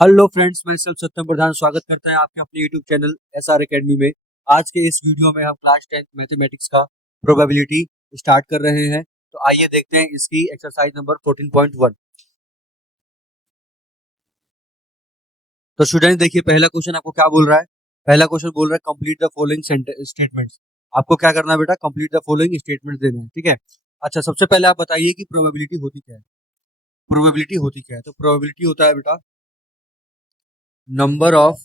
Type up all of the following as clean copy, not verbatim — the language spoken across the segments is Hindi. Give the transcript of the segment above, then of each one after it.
हेलो फ्रेंड्स, मैं सब सत्यम प्रधान स्वागत करता है आपके अपने यूट्यूब चैनल SR एकेडमी में। आज के इस वीडियो में हम क्लास 10 मैथमेटिक्स का प्रोबेबिलिटी स्टार्ट कर रहे हैं। तो आइए देखते हैं इसकी एक्सरसाइज नंबर 14.1। तो स्टूडेंट देखिए, पहला क्वेश्चन आपको क्या बोल रहा है। पहला क्वेश्चन बोल रहा है कंप्लीट द फॉलोइंग स्टेटमेंट्स। आपको क्या करना है बेटा, कंप्लीट द फॉलोइंग स्टेटमेंट देना है। ठीक है। अच्छा, सबसे पहले आप बताइए कि प्रोबेबिलिटी होती क्या है। प्रोबेबिलिटी होती क्या है? तो प्रोबेबिलिटी होता है बेटा number of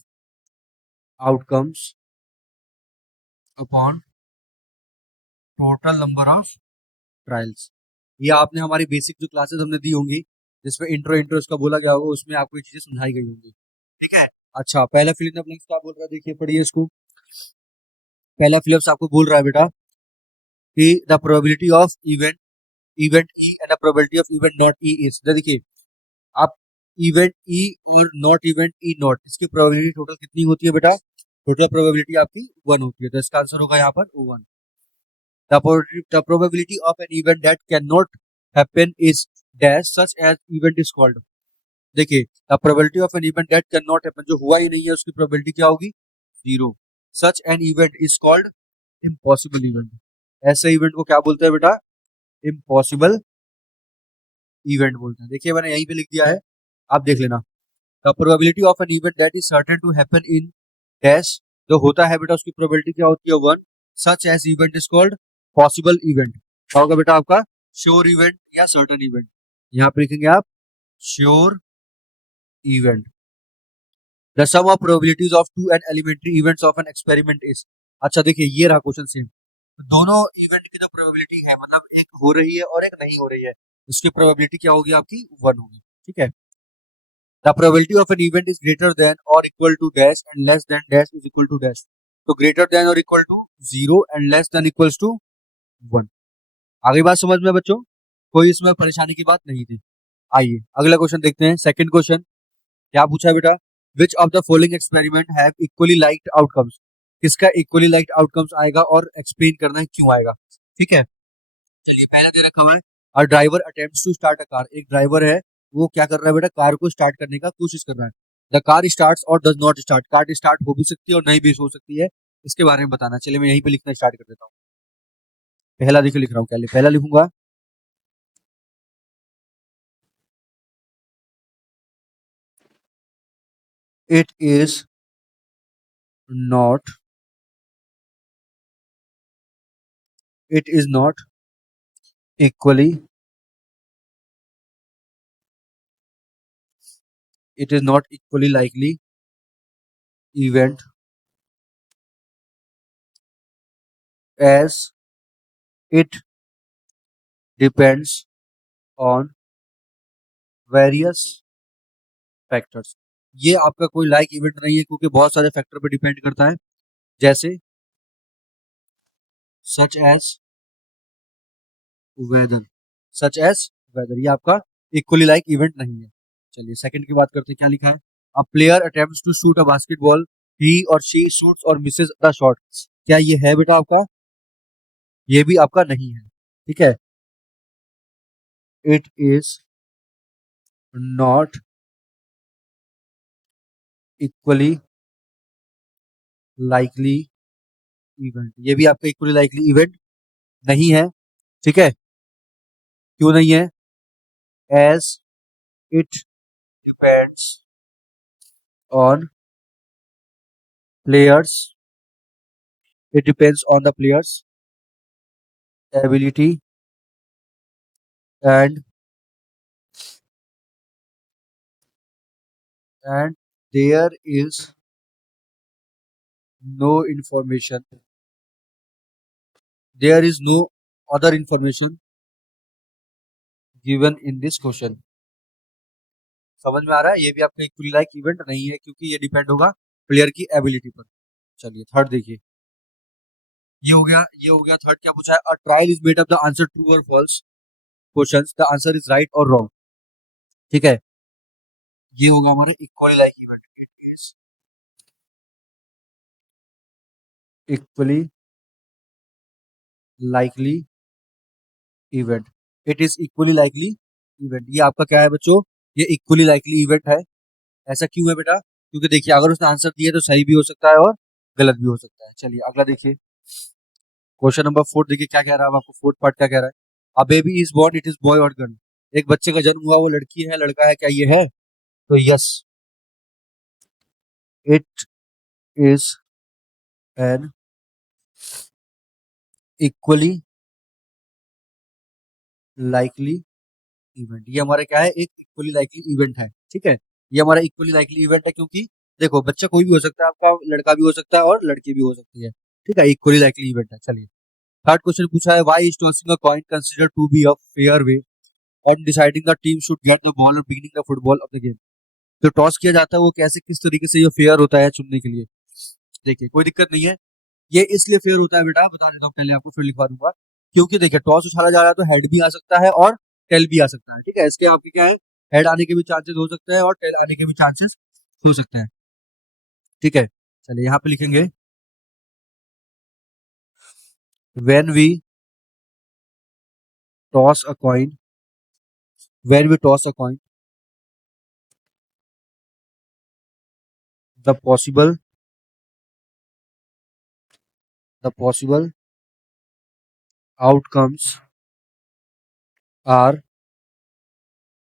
outcomes upon total number of trials. ये आपने हमारी बेसिक जो क्लासेस हमने दी होंगी, जिसमें इंट्रो इंट्रो इसका बोला गया होगा, उसमें आपको ये चीजें समझाई गई होंगी। ठीक है। अच्छा, पहला फिल इन द ब्लैंक्स क्या बोल रहा है, देखिए पढ़िए इसको। पहला फिलिप्स आपको बोल रहा है बेटा कि the probability of event event E and the probability of event not E is. देखिए, आप इवेंट ई और नॉट इवेंट ई नॉट, इसकी प्रोबेबिलिटी टोटल कितनी होती है बेटा? टोटल प्रोबेबिलिटी आपकी 1 होती है। तो इसका आंसर होगा यहाँ पर 1। The probability of an event that cannot happen is dash such as event is called। देखिए, the probability of an event that cannot happen, जो हुआ ही नहीं है, उसकी probability क्या होगी? 0। Such an event is called impossible event। ऐसे event को क्या बोलते हैं बेटा? Impossible event बोलते हैं। देखिए, मैंने यहीं पे लिख दिया है, आप देख लेना। The probability of an event that is certain to happen in dash, जो होता है बेटा, उसकी probability क्या होती है? 1। Such as event is called possible event। क्या होगा बेटा आपका? श्योर इवेंट या सर्टन इवेंट। यहाँ पे लिखेंगे आप sure event. The sum of probabilities of to and elementary events of an experiment is. अच्छा देखिए, ये रहा क्वेश्चन सेम। दोनों इवेंट की जो प्रोबेबिलिटी है, मतलब एक हो रही है और एक नहीं हो रही है, उसकी प्रोबेबिलिटी क्या होगी आपकी? 1 होगी। ठीक है। The probability of an event is greater than और equal to dash and less than dash is equal to dash. तो ग्रेटर देन और equal to 0 and less than equals to 1। आगे बात समझ में बच्चों? कोई इसमें परेशानी की बात नहीं थी। आइए अगला क्वेश्चन देखते हैं। सेकंड क्वेश्चन क्या पूछा है बेटा? विच of the following experiment have equally liked outcomes. किसका इक्वली लाइक्ड आउटकम्स आएगा और एक्सप्लेन करना है क्यों आएगा। ठीक है। चलिए, पहला दे रखा हुआ है a driver attempts to start a car. एक ड्राइवर है, वो क्या कर रहा है बेटा? कार को स्टार्ट करने का कोशिश कर रहा है। द कार स्टार्ट्स और does not start. Car start हो भी सकती है और नहीं भी हो सकती है, इसके बारे में बताना। चलिए मैं यहीं पे लिखना स्टार्ट कर देता हूँ। पहला देखिए लिख रहा हूँ, क्या पहला लिखूंगा? It is not it is not equally it is not equally likely event as it depends on various factors। ये आपका कोई लाइक इवेंट नहीं है, क्योंकि बहुत सारे फैक्टर पे डिपेंड करता है, जैसे such as weather. Such as weather ये आपका इक्वली लाइक इवेंट नहीं है। चलिए सेकंड की बात करते हैं, क्या लिखा है? A player attempts to shoot a basketball, he or she shoots or misses the shot. क्या ये है बेटा आपका? ये भी आपका नहीं है। ठीक है। It is not equally likely event. ये भी आपका इक्वली लाइकली इवेंट नहीं है। ठीक है। क्यों नहीं है? As it depends on players it depends on the players ability and and there is no information there is no other information given in this question. समझ में आ रहा है? ये भी आपका इक्वली लाइक इवेंट नहीं है, क्योंकि ये डिपेंड होगा प्लेयर की एबिलिटी पर। चलिए थर्ड देखिए। ये हो गया थर्ड। क्या पूछा है? A trial is made up the answer true or false questions, the answer is right or wrong. ठीक है। ये होगा हमारा equally like event. It is equally likely event. It is equally likely event, ये आपका क्या है बच्चों? ये इक्वली लाइकली इवेंट है। ऐसा क्यों है बेटा? क्योंकि देखिए अगर उसने आंसर दिया तो सही भी हो सकता है और गलत भी हो सकता है। चलिए अगला देखिए, क्वेश्चन नंबर 4 देखिए क्या कह रहा है, आपको फोर्थ पार्ट क्या कह रहा है। A baby is born, it is boy और गर्ल। एक बच्चे का जन्म हुआ, वो लड़की है लड़का है, क्या ये है? तो yes, it is an equally likely event. ये हमारा क्या है, एक इक्वली लाइकली इवेंट है, ठीक है। ये हमारा इक्वली लाइकली इवेंट है क्योंकि देखो बच्चा कोई भी हो सकता है, आपका लड़का भी हो सकता है और लड़की भी हो सकती है, ठीक है, इक्वली लाइकली इवेंट है। चलिए थर्ड क्वेश्चन पूछा है, why is tossing a coin consider to be a fair way on deciding the team should get the ball or beginning the football of the game. जो टॉस किया जाता है वो कैसे, किस तरीके से ये फेयर होता है चुनने के लिए। देखिए कोई दिक्कत नहीं है, ये इसलिए फेयर होता है बेटा, बता देता हूँ पहले आपको फिर लिखवा दूंगा। क्योंकि देखिए टॉस उछाला जा रहा है तो हेड भी आ सकता है और टेल भी आ सकता है, ठीक है। इसके आपके क्या है, हेड आने के भी चांसेस हो सकते हैं और टेल आने के भी चांसेस हो सकते हैं, ठीक है। चलिए यहाँ पे लिखेंगे, when we toss a coin, when we toss a coin, the possible the possible outcomes are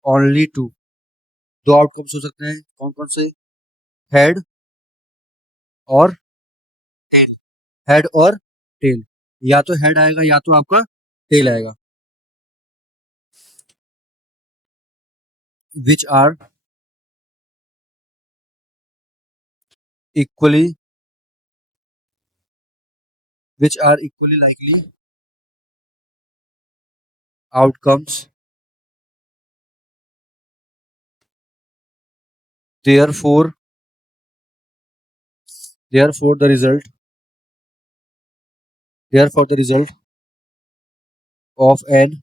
only two. दो आउटकम्स हो सकते हैं, कौन कौन से? हेड और टेल, हेड और टेल। या तो हेड आएगा या तो आपका टेल आएगा, which are equally likely outcomes, therefore therefore the result the result of an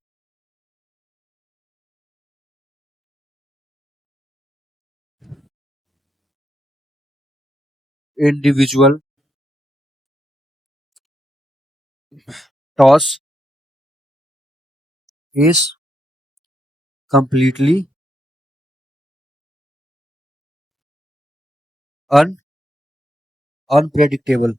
individual toss is completely un unpredictable,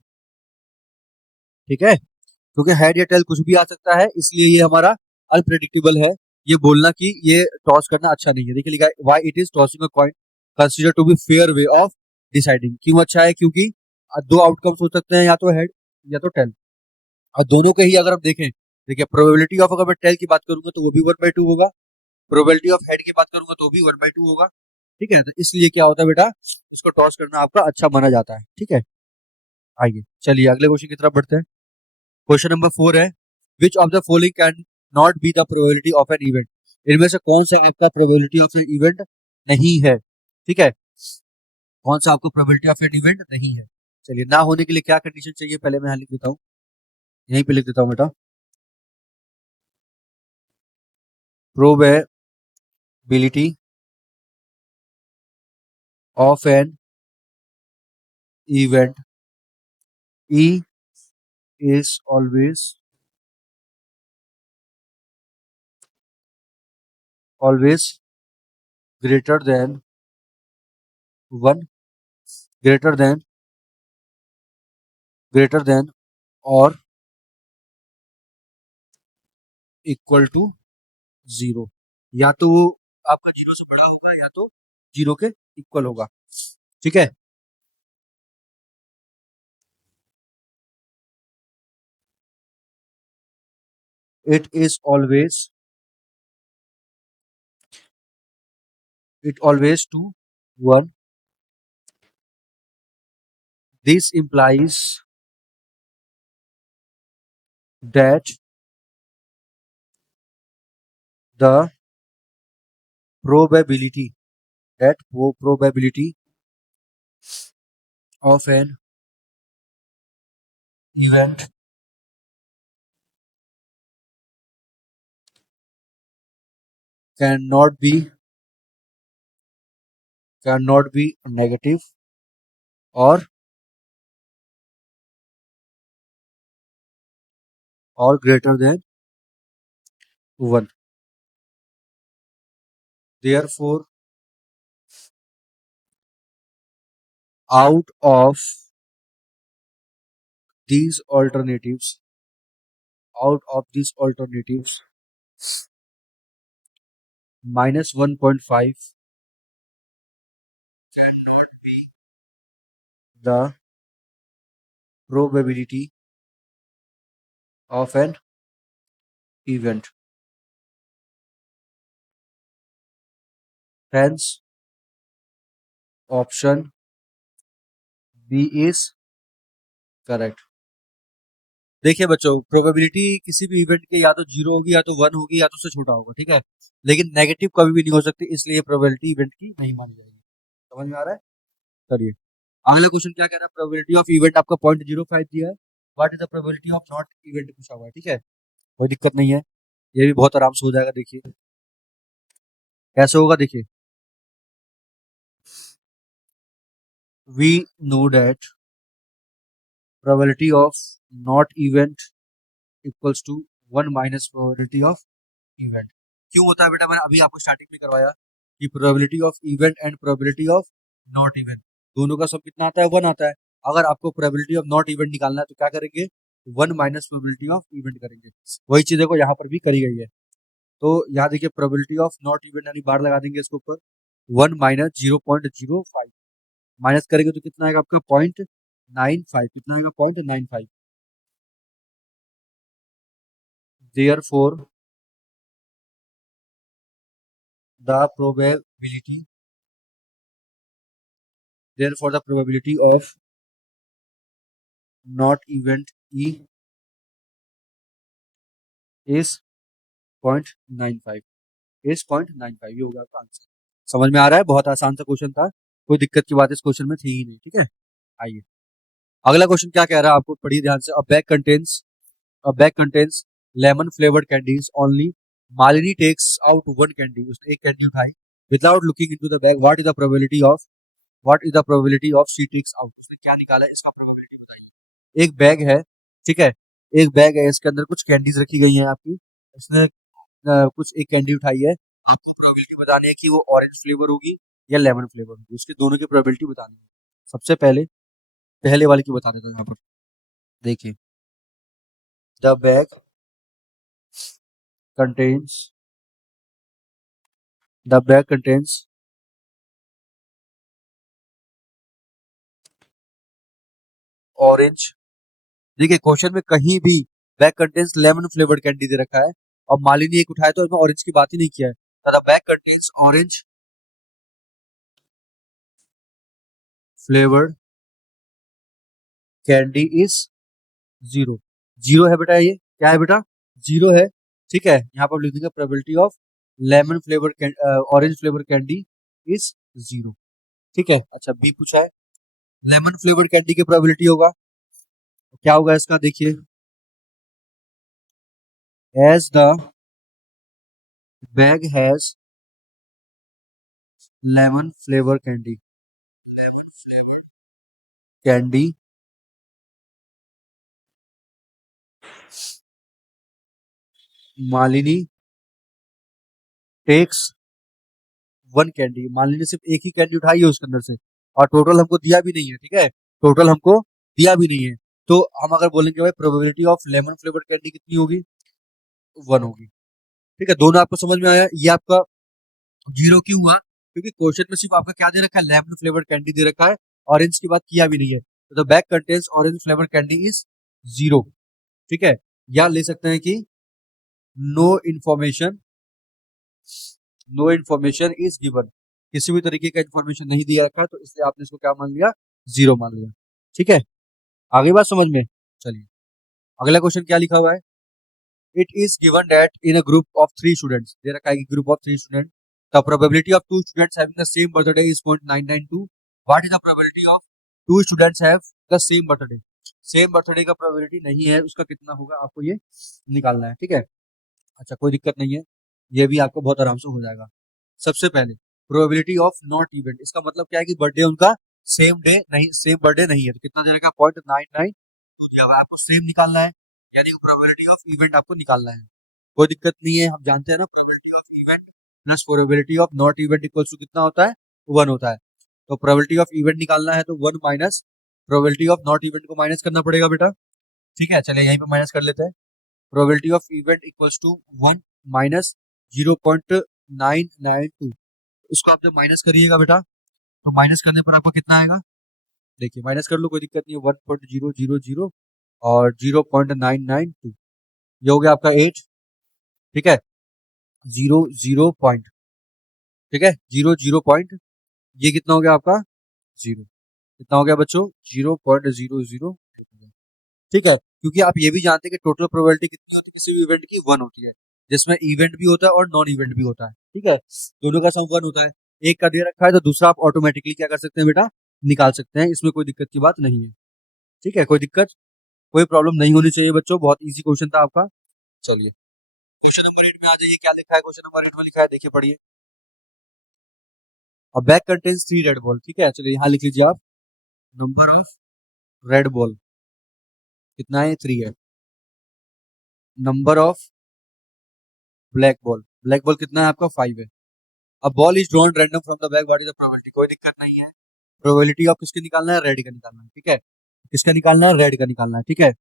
ठीक है। क्योंकि हेड या टेल कुछ भी आ सकता है, इसलिए ये हमारा अनप्रेडिक्टेबल है। ये बोलना कि ये टॉस करना अच्छा नहीं है। देखिए लिखा है, why it is tossing a coin consider to be fair way of deciding. क्यों अच्छा है? क्योंकि दो आउटकम्स हो सकते हैं, या तो हेड या तो टेल, और दोनों के ही अगर आप देखें, देखिए प्रोबेबिलिटी ऑफ, अगर मैं टेल की बात करूंगा तो वो भी 1/2 होगा, प्रोबेबिलिटी ऑफ हेड की बात करूंगा तो भी 1/2 होगा, ठीक है। तो इसलिए क्या होता है बेटा, इसको टॉस करना आपका अच्छा माना जाता है, ठीक है। आइए चलिए अगले क्वेश्चन की तरफ बढ़ते हैं। क्वेश्चन नंबर 4 है, which of the following can not be the probability of an event. इनमें से कौन सा आपका प्रोबेबिलिटी ऑफ एन इवेंट नहीं है, ठीक है। कौन सा आपको प्रोबेबिलिटी ऑफ एन इवेंट नहीं है। चलिए ना होने के लिए क्या कंडीशन चाहिए, पहले मैं यहाँ लिख देता हूँ, यहीं पे लिख देता हूँ बेटा, probability of an event E is always greater than 1, greater than or equal to 0। या तो वो आपका 0 से बड़ा होगा या तो 0 के इक्वल होगा, ठीक है। It is always to 1। This implies that the probability probability of an event cannot be negative or greater than 1। therefore out of these alternatives, out of these alternatives, minus 1.5 the probability of an event. Hence, option B is correct. देखिए बच्चों, प्रोबेबिलिटी किसी भी इवेंट के या तो जीरो होगी, या तो वन होगी, या तो उससे छोटा होगा, ठीक है। लेकिन नेगेटिव कभी भी नहीं हो सकती, इसलिए प्रोबेबिलिटी इवेंट की नहीं मानी जाएगी। समझ में आ रहा है? चलिए, अगला क्वेश्चन क्या कह रहा है, प्रोबेबिलिटी ऑफ इवेंट आपका 0.05 दिया है। What is the probability of not event पूछा हुआ है, ठीक है। कोई दिक्कत नहीं है, ये भी बहुत आराम से हो जाएगा। देखिए कैसे होगा, देखिए we know that probability of not event equals to 1 minus probability of event. क्यों होता है बेटा, मैंने अभी आपको स्टार्टिंग में करवाया कि probability of event and probability of not event दोनों का सब कितना आता है, 1 आता है। अगर आपको प्रोबेबिलिटी ऑफ नॉट इवेंट निकालना है तो क्या करेंगे, 1 माइनस प्रोबेबिलिटी ऑफ इवेंट करेंगे। वही चीज देखो यहाँ पर भी करी गई है। तो यहाँ देखिए प्रोबेबिलिटी ऑफ नॉट इवेंट यानी बार लगा देंगे इसके ऊपर, 1 माइनस 0.05 माइनस करेंगे तो कितना आएगा आपका 0.95। कितना आएगा 0.95। Therefore the probability therefore the probability of not event E is 0.95 is 0.95। ये होगा आपका आंसर। समझ में आ रहा है? बहुत आसान सा क्वेश्चन था, कोई दिक्कत की बात इस क्वेश्चन में थी ही नहीं, ठीक है। आइए अगला क्वेश्चन क्या कह रहा है, आपको पढ़िए ध्यान से। A bag contains lemon flavoured candies only Malini takes out one candy. उसने एक कैंडी उठाई without looking into the bag. What is the probability of she takes out. उसने क्या निकाला है, इसका प्रोबेबिलिटी बताइए। एक बैग है, ठीक है, एक बैग है, इसके अंदर कुछ कैंडीज रखी गई हैं आपकी। इसने कुछ एक कैंडी उठाई है, आपको प्रोबेबिलिटी बतानी है कि वो ऑरेंज फ्लेवर होगी या लेमन फ्लेवर होगी। उसके दोनों की प्रोबेबिलिटी बतानी है। सबसे पहले पहले वाले की बता देता हूँ यहाँ पर। देखिए the bag contains the bag contains orange. देखिए क्वेश्चन में कहीं भी bag contains lemon flavoured candy दे रखा है और मालिनी एक उठाया तो इसमें ऑरेंज की बात ही नहीं किया है। The bag contains orange flavoured candy is zero. Zero है बेटा, ये क्या है बेटा, जीरो है, ठीक है। यहाँ पर लिख देंगे probability of lemon flavour orange flavour candy is zero, ठीक है। अच्छा बी पूछा है, लेमन फ्लेवर कैंडी की प्रोबेबिलिटी होगा, तो क्या होगा इसका, देखिए as the bag has lemon flavour candy Malini takes one candy. Malini ने सिर्फ एक ही कैंडी उठाई है उसके अंदर से, और टोटल हमको दिया भी नहीं है, ठीक है, टोटल हमको दिया भी नहीं है। तो हम अगर बोलेंगे भाई probability of lemon flavour candy कितनी होगी, 1 होगी, ठीक है। दोनों आपको समझ में आया। ये आपका जीरो क्यों हुआ, क्योंकि क्वेश्चन में सिर्फ आपका क्या दे रखा है, लेमन फ्लेवर कैंडी दे रखा है, ऑरेंज की बात किया भी नहीं है। तो the bag contains orange flavour candy is zero, ठीक है। या ले सकते हैं कि नो इन्फॉर्मेशन इज गिवन। किसी भी तरीके का इन्फॉर्मेशन नहीं दिया रखा, तो इसलिए आपने इसको क्या मान लिया, जीरो मान लिया, ठीक है। आगे बात समझ में। चलिए अगला क्वेश्चन क्या लिखा हुआ है, it is given that in a group of 3 students. दे रखा है कि group of 3 student, the probability of 2 students having the same birthday is 0.992। What is the probability of 2 students have the same birthday. Same birthday का प्रोबेबिलिटी नहीं है, उसका कितना होगा आपको ये निकालना है, ठीक है। अच्छा कोई दिक्कत नहीं है, ये भी आपको बहुत आराम से हो जाएगा। सबसे पहले प्रोबेबिलिटी ऑफ नॉट इवेंट, इसका मतलब क्या है कि बर्थडे उनका सेम बर्थडे नहीं है, तो कितना देने का 0.99। तो जब आपको सेम निकालना है, यानी प्रोबेबिलिटी ऑफ इवेंट आपको निकालना है। कोई दिक्कत नहीं है, हम जानते हैं ना probability of event plus probability of not event equals to कितना होता है, 1 होता है। तो प्रोबेबिलिटी ऑफ इवेंट निकालना है तो 1 minus probability of not event को माइनस करना पड़ेगा बेटा। ठीक है, चलिए यहीं पे माइनस कर लेते हैं। Probability of event equals to 1 minus 0.992। इसको आप जब माइनस करिएगा बेटा तो माइनस करने पर आपको कितना आएगा, देखिए माइनस कर लो कोई दिक्कत नहीं है, 1.000 और 0.992, ये हो गया आपका 8। ठीक है, 0 पॉइंट, ठीक है 0 पॉइंट, ये कितना हो गया आपका 0, कितना हो गया बच्चों 0.00। ठीक है, क्योंकि आप ये भी जानते हैं कि टोटल प्रोबेबिलिटी कितनी होती है किसी भी इवेंट की, 1 होती है, जिसमें इवेंट भी होता है और नॉन इवेंट भी होता है। ठीक है, दोनों का सम 1 होता है, एक का दे रखा है तो दूसरा आप ऑटोमेटिकली क्या कर सकते हैं बेटा, निकाल सकते हैं, इसमें कोई दिक्कत की बात नहीं है। ठीक है, कोई दिक्कत कोई प्रॉब्लम नहीं होनी चाहिए बच्चों, बहुत ईजी क्वेश्चन था आपका। चलिए क्वेश्चन नंबर 8 में आ जाइए, क्या लिखा है क्वेश्चन नंबर 8 में, लिखा है देखिए पढ़िए। अ बैग कंटेन्स 3 रेड बॉल। ठीक है, चलिए यहाँ लिख लीजिए आप, नंबर ऑफ रेड बॉल कितना है, 3 है। नंबर ऑफ ब्लैक बॉल कितना है आपका, 5 है। अब ball is drawn random from the bag, what is the probability, कोई दिक्कत नहीं है। प्रोबेबिलिटी ऑफ किसकी निकालना है, रेड का निकालना है। ठीक है, किसका निकालना है, रेड का निकालना है। ठीक है,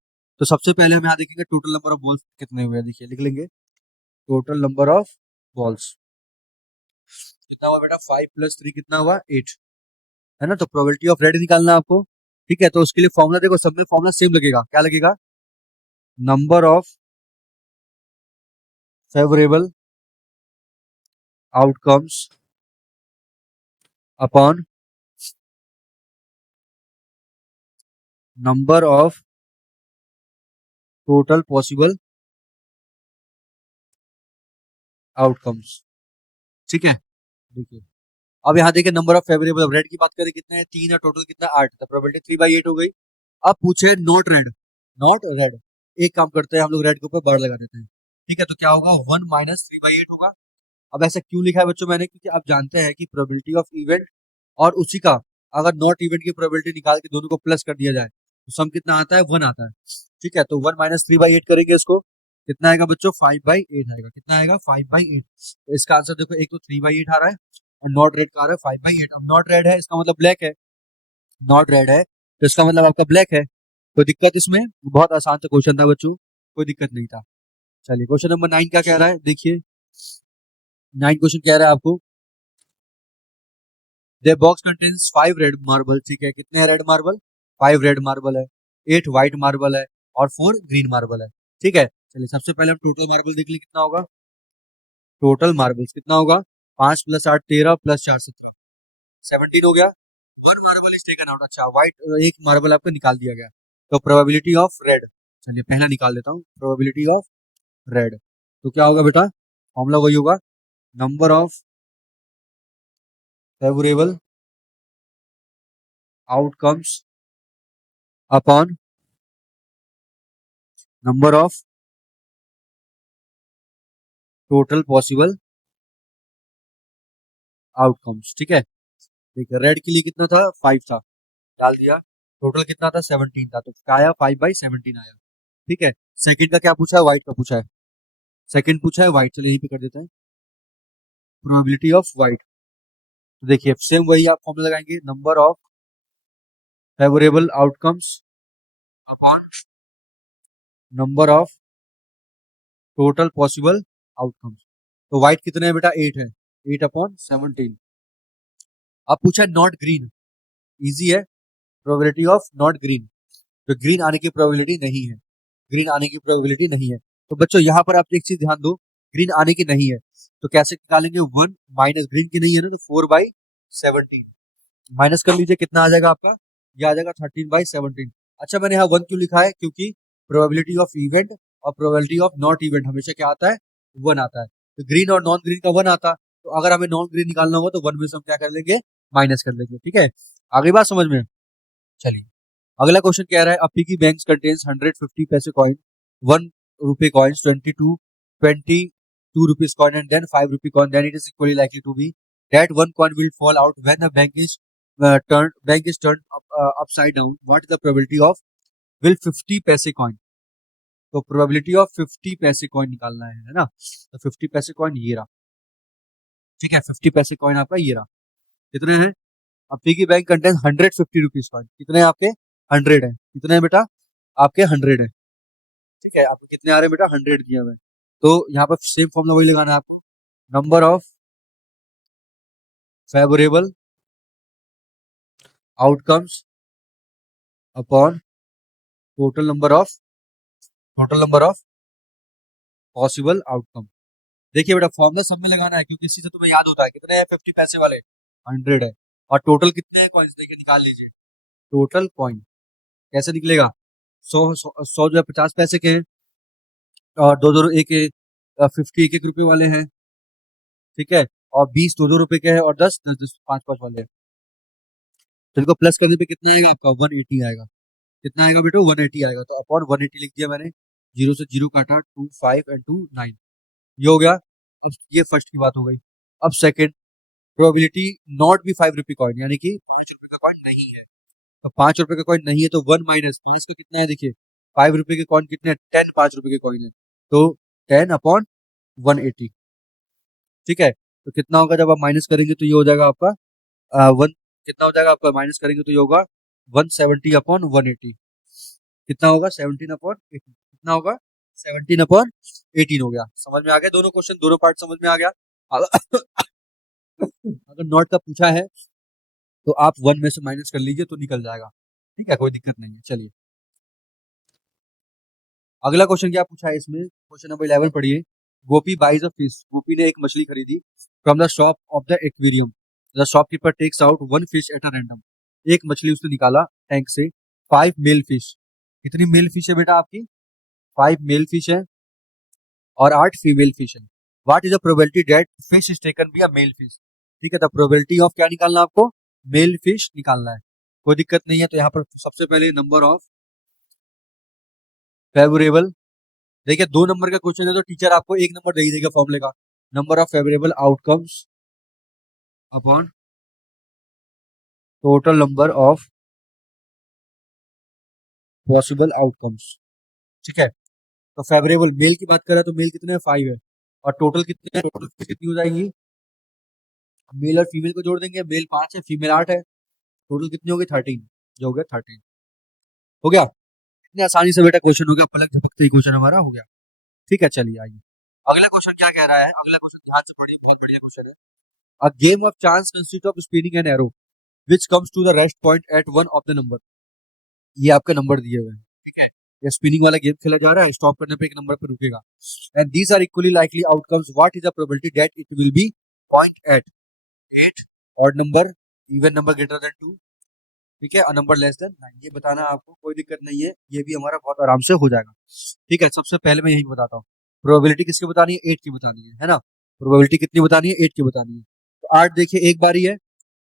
तो सबसे पहले हम यहाँ देखेंगे टोटल नंबर ऑफ बॉल्स कितने हुए हैं, देखिए लिख लेंगे टोटल नंबर ऑफ बॉल्स कितना हुआ बेटा, 5 प्लस 3 कितना हुआ 8, है ना। तो प्रोबेबिलिटी ऑफ रेड निकालना है आपको। ठीक है, तो उसके लिए फॉर्मूला देखो, सब में फॉर्मूला सेम लगेगा, क्या लगेगा, number of favourable outcomes upon number of total possible outcomes. ठीक है, देखिए अब यहाँ देखिए नंबर ऑफ फेवरेबल, रेड की बात करें कितना है, 3 है, टोटल कितना 8, तो प्रोबेबिलिटी 3/8 हो गई। अब पूछे नॉट रेड, नॉट रेड, एक काम करते हैं हम लोग रेड के ऊपर बार लगा देते हैं। ठीक है, तो क्या होगा 1 माइनस 3/8 होगा। अब ऐसा क्यों लिखा है बच्चों मैंने, क्योंकि आप जानते हैं कि प्रोबेबिलिटी ऑफ इवेंट और उसी का अगर नॉट इवेंट की प्रोबेबिलिटी निकाल के दोनों को प्लस कर दिया जाए तो सम कितना आता है, 1 आता है। ठीक है, तो 1 माइनस 3/8 करेंगे इसको, कितना आएगा बच्चों, 5/8 आएगा। कितना आएगा, 5/8। तो इसका आंसर देखो, एक तो 3/8 आ रहा है और नॉट रेड का आ रहा है 5/8। अब नॉट रेड है इसका मतलब ब्लैक है, नॉट रेड है तो इसका मतलब आपका ब्लैक है। कोई दिक्कत इसमें, बहुत आसान सा क्वेश्चन था बच्चों, कोई दिक्कत नहीं था। चलिए क्वेश्चन नंबर 9 क्या कह रहा है, देखिए 9 क्वेश्चन कह रहा है आपको, the box contains 5 red marble. ठीक है, कितने हैं रेड मार्बल, 5 रेड मार्बल है, 8 व्हाइट मार्बल है और 4 ग्रीन मार्बल है। ठीक है, चलिए सबसे पहले हम टोटल मार्बल देख लिए कितना होगा, टोटल मार्बल्स कितना होगा, 5 प्लस 8 13 प्लस 4 17, 17 हो गया। 1 मार्बल इज टेकन आउट, अच्छा व्हाइट एक मार्बल आपका निकाल दिया गया, तो प्रोबेबिलिटी ऑफ रेड, चलिए पहला निकाल देता हूँ, प्रोबेबिलिटी ऑफ रेड, तो क्या होगा बेटा, फॉर्मूला वही होगा, number of favourable outcomes upon number of total possible outcomes. ठीक है, देखिए रेड के लिए कितना था, 5 था, डाल दिया, टोटल कितना था 17 था, तो क्या आया 5/17 आया। ठीक है, सेकंड का क्या पूछा है, व्हाइट का पूछा है, सेकंड पूछा है व्हाइट, चलिए यहीं पे कर देते हैं प्रोबेबिलिटी ऑफ व्हाइट। तो देखिए सेम वही आप फॉर्मूला लगाएंगे, number of favourable outcomes upon number of total possible outcomes. तो व्हाइट कितने है बेटा, 8 है, 8/17। अब पूछा है नॉट ग्रीन, इजी है, प्रोबेबिलिटी ऑफ नॉट ग्रीन, तो ग्रीन आने की प्रोबेबिलिटी नहीं है, ग्रीन आने की प्रोबेबिलिटी नहीं है। तो बच्चों यहाँ पर आप एक चीज ध्यान दो, ग्रीन आने की नहीं है तो कैसे निकालेंगे, 1 माइनस ग्रीन की नहीं है ना, तो 4/17 माइनस कर लीजिए, कितना आ जाएगा आपका, ये आ जाएगा 13/17। अच्छा मैंने यहाँ 1 क्यों लिखा है, क्योंकि प्रोबेबिलिटी ऑफ इवेंट और प्रोबेबिलिटी ऑफ नॉट इवेंट हमेशा क्या आता है, 1 आता है, तो ग्रीन और नॉन ग्रीन का 1 आता, तो अगर हमें नॉन ग्रीन निकालना होगा तो 1 में से हम क्या कर लेंगे, माइनस कर लेंगे। ठीक है, आगे बात समझ में, चलिए अगला क्वेश्चन कह रहा है, अ पिगी बैंक कंटेन्स 150 पैसे कॉइन, 1 रुपए coins, 22 rupees coin and then 5 rupee coin, then it is equally likely to be that one coin will fall out when the bank is turned upside down. What is the probability of will 50 पैसे कॉइन, तो प्रोबेबिलिटी ऑफ 50 पैसे कॉइन निकालना है ना, तो 50 पैसे कॉइन ये रहा। ठीक है, 50 पैसे कॉइन आपका ये रहा, कितने हैं अब piggy bank contain 150 rupees coin. कितने हैं आपके? 100 है। कितने हैं बेटा? आपके 100 है। ठीक है, आपको कितने आ रहे हैं बेटा? 100 दिए हुए हैं। तो यहाँ पर सेम फॉर्मूला वही लगाना है आपको, number of favourable outcomes upon total number of possible outcome. देखिए बेटा, फॉर्मूला सब में लगाना है क्योंकि इससे तुम्हें याद होता है। कितने हैं 50 पैसे वाले? 100 है। और टोटल कितने हैं कॉइन्स? देखिए निकाल लीजिए टोटल कॉइन। कैसे निकलेगा? 100 जो है 50 पैसे के हैं, और दो दो एक 50 एक एक रुपए वाले हैं। ठीक है, और 20 दो दो रुपए के हैं, और 10 10 10 पाँच पाँच वाले हैं। तो इनको प्लस करने पे कितना आएगा आपका? 180 आएगा। कितना आएगा बेटा? 180 आएगा। तो अपॉन 180 लिख दिया मैंने, जीरो से जीरो काटा, 2 5 एंड 2 9। ये हो गया। ये फर्स्ट की बात हो गई। अब second, probability not be 5 rupee coin, यानी कि 5 रुपए का कॉइन नहीं है। तो 5 रुपए का कॉइन नहीं है तो 1 माइनस प्लस का कितना है? देखिए 5 रुपए के कॉइन कितने हैं? 10 5 रुपए के कॉइन है। तो 10 अपॉन 180। ठीक है, तो कितना होगा जब आप माइनस करेंगे? तो ये हो जाएगा आपका वन, कितना हो जाएगा आपका? माइनस करेंगे तो ये होगा 170 अपॉन 180। कितना होगा? 17 अपॉन 18। कितना होगा? 17 अपॉन 18 हो गया। समझ में आ गया दोनों क्वेश्चन? दोनों पार्ट समझ में आ गया? अगर अगर नॉट का पूछा है तो आप 1 में से माइनस कर लीजिए तो निकल जाएगा। ठीक है, कोई दिक्कत नहीं है। चलिए अगला क्वेश्चन क्या पूछा है इसमें? क्वेश्चन नंबर 11 पढ़िए। गोपी बाइज अ फिश। गोपी ने एक मछली खरीदी from the shop of the aquarium. The shopkeeper takes out one fish at a random. एक मछली उसने निकाला टैंक से, 5 मेल फिश। कितनी मेल फिश है बेटा आपकी? 5 मेल फिश है और 8 फीमेल फिश है। What is the probability that fish is taken be a male fish? ठीक है, तो प्रोबेबिलिटी ऑफ क्या निकालना है आपको? मेल फिश निकालना है। कोई दिक्कत नहीं है। तो यहाँ पर सबसे पहले नंबर ऑफ फेवरेबल, देखिए 2 नंबर का क्वेश्चन है तो टीचर आपको 1 नंबर दे ही देगा फॉर्मूले का। Number of favourable outcomes upon total number of possible outcomes. ठीक है, तो फेवरेबल मेल की बात करें तो मेल कितने हैं? 5 है। और टोटल कितने हैं? टोटल कितनी हो जाएगी? मेल और फीमेल को जोड़ देंगे। मेल 5 है, फीमेल 8 है। टोटल कितनी हो गई? 13। जो हो गया 13। हो गया। इतनी आसानी से बेटा क्वेश्चन हो गया, पलक झपकते ही क्वेश्चन हमारा हो गया। ठीक है, चलिए आइए अगला क्वेश्चन क्या कह रहा है। अगला क्वेश्चन ध्यान से पढ़िए, बहुत बढ़िया क्वेश्चन है। A game of chance consist of spinning an arrow which comes to the rest point at one of the number। ये आपका नंबर दिए हुए हैं। ठीक है, ये स्पिनिंग वाला गेम खेला जा रहा है, स्टॉप करने पे एक नंबर पे रुकेगा। And these are equally likely outcomes, what is the probability that it will be point at 8, odd number, even number greater than 2, ठीक है, और नंबर लेस देन 9। ये बताना है आपको, कोई दिक्कत नहीं है, ये भी हमारा बहुत आराम से हो जाएगा। ठीक है, सबसे पहले मैं यही बताता हूँ, प्रोबेबिलिटी किसकी बतानी है? 8 की बतानी है ना। प्रोबेबिलिटी कितनी बतानी है? 8 की बतानी है। तो 8 देखिए एक बारी है,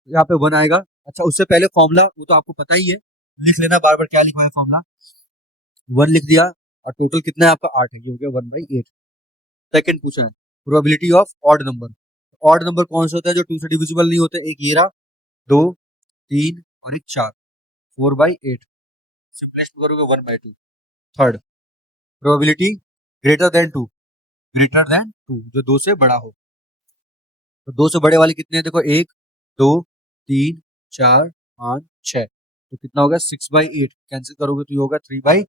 यहाँ पे 1 आएगा। अच्छा, उससे पहले फॉर्मूला वो तो आपको पता ही है, लिख लेना बार बार। क्या लिखा है फॉर्मूला? 1 लिख दिया, और टोटल कितना है आपका? 8 है। ये हो गया 1/8। सेकंड पूछा है probability of odd number. Odd number कौन सा होता है? जो 2 से डिविजिबल नहीं होते। एक ये रहा, 2 3 और एक 4, 4/8। सिंपलेस्ट में करोगे 1/2। Third, probability greater than 2, greater than 2 जो 2 से बड़ा हो। तो 2 से बड़े वाले कितने हैं? देखो 1 2 3 4 5 6। तो कितना होगा? 6/8। कैंसिल करोगे तो ये होगा 3/4।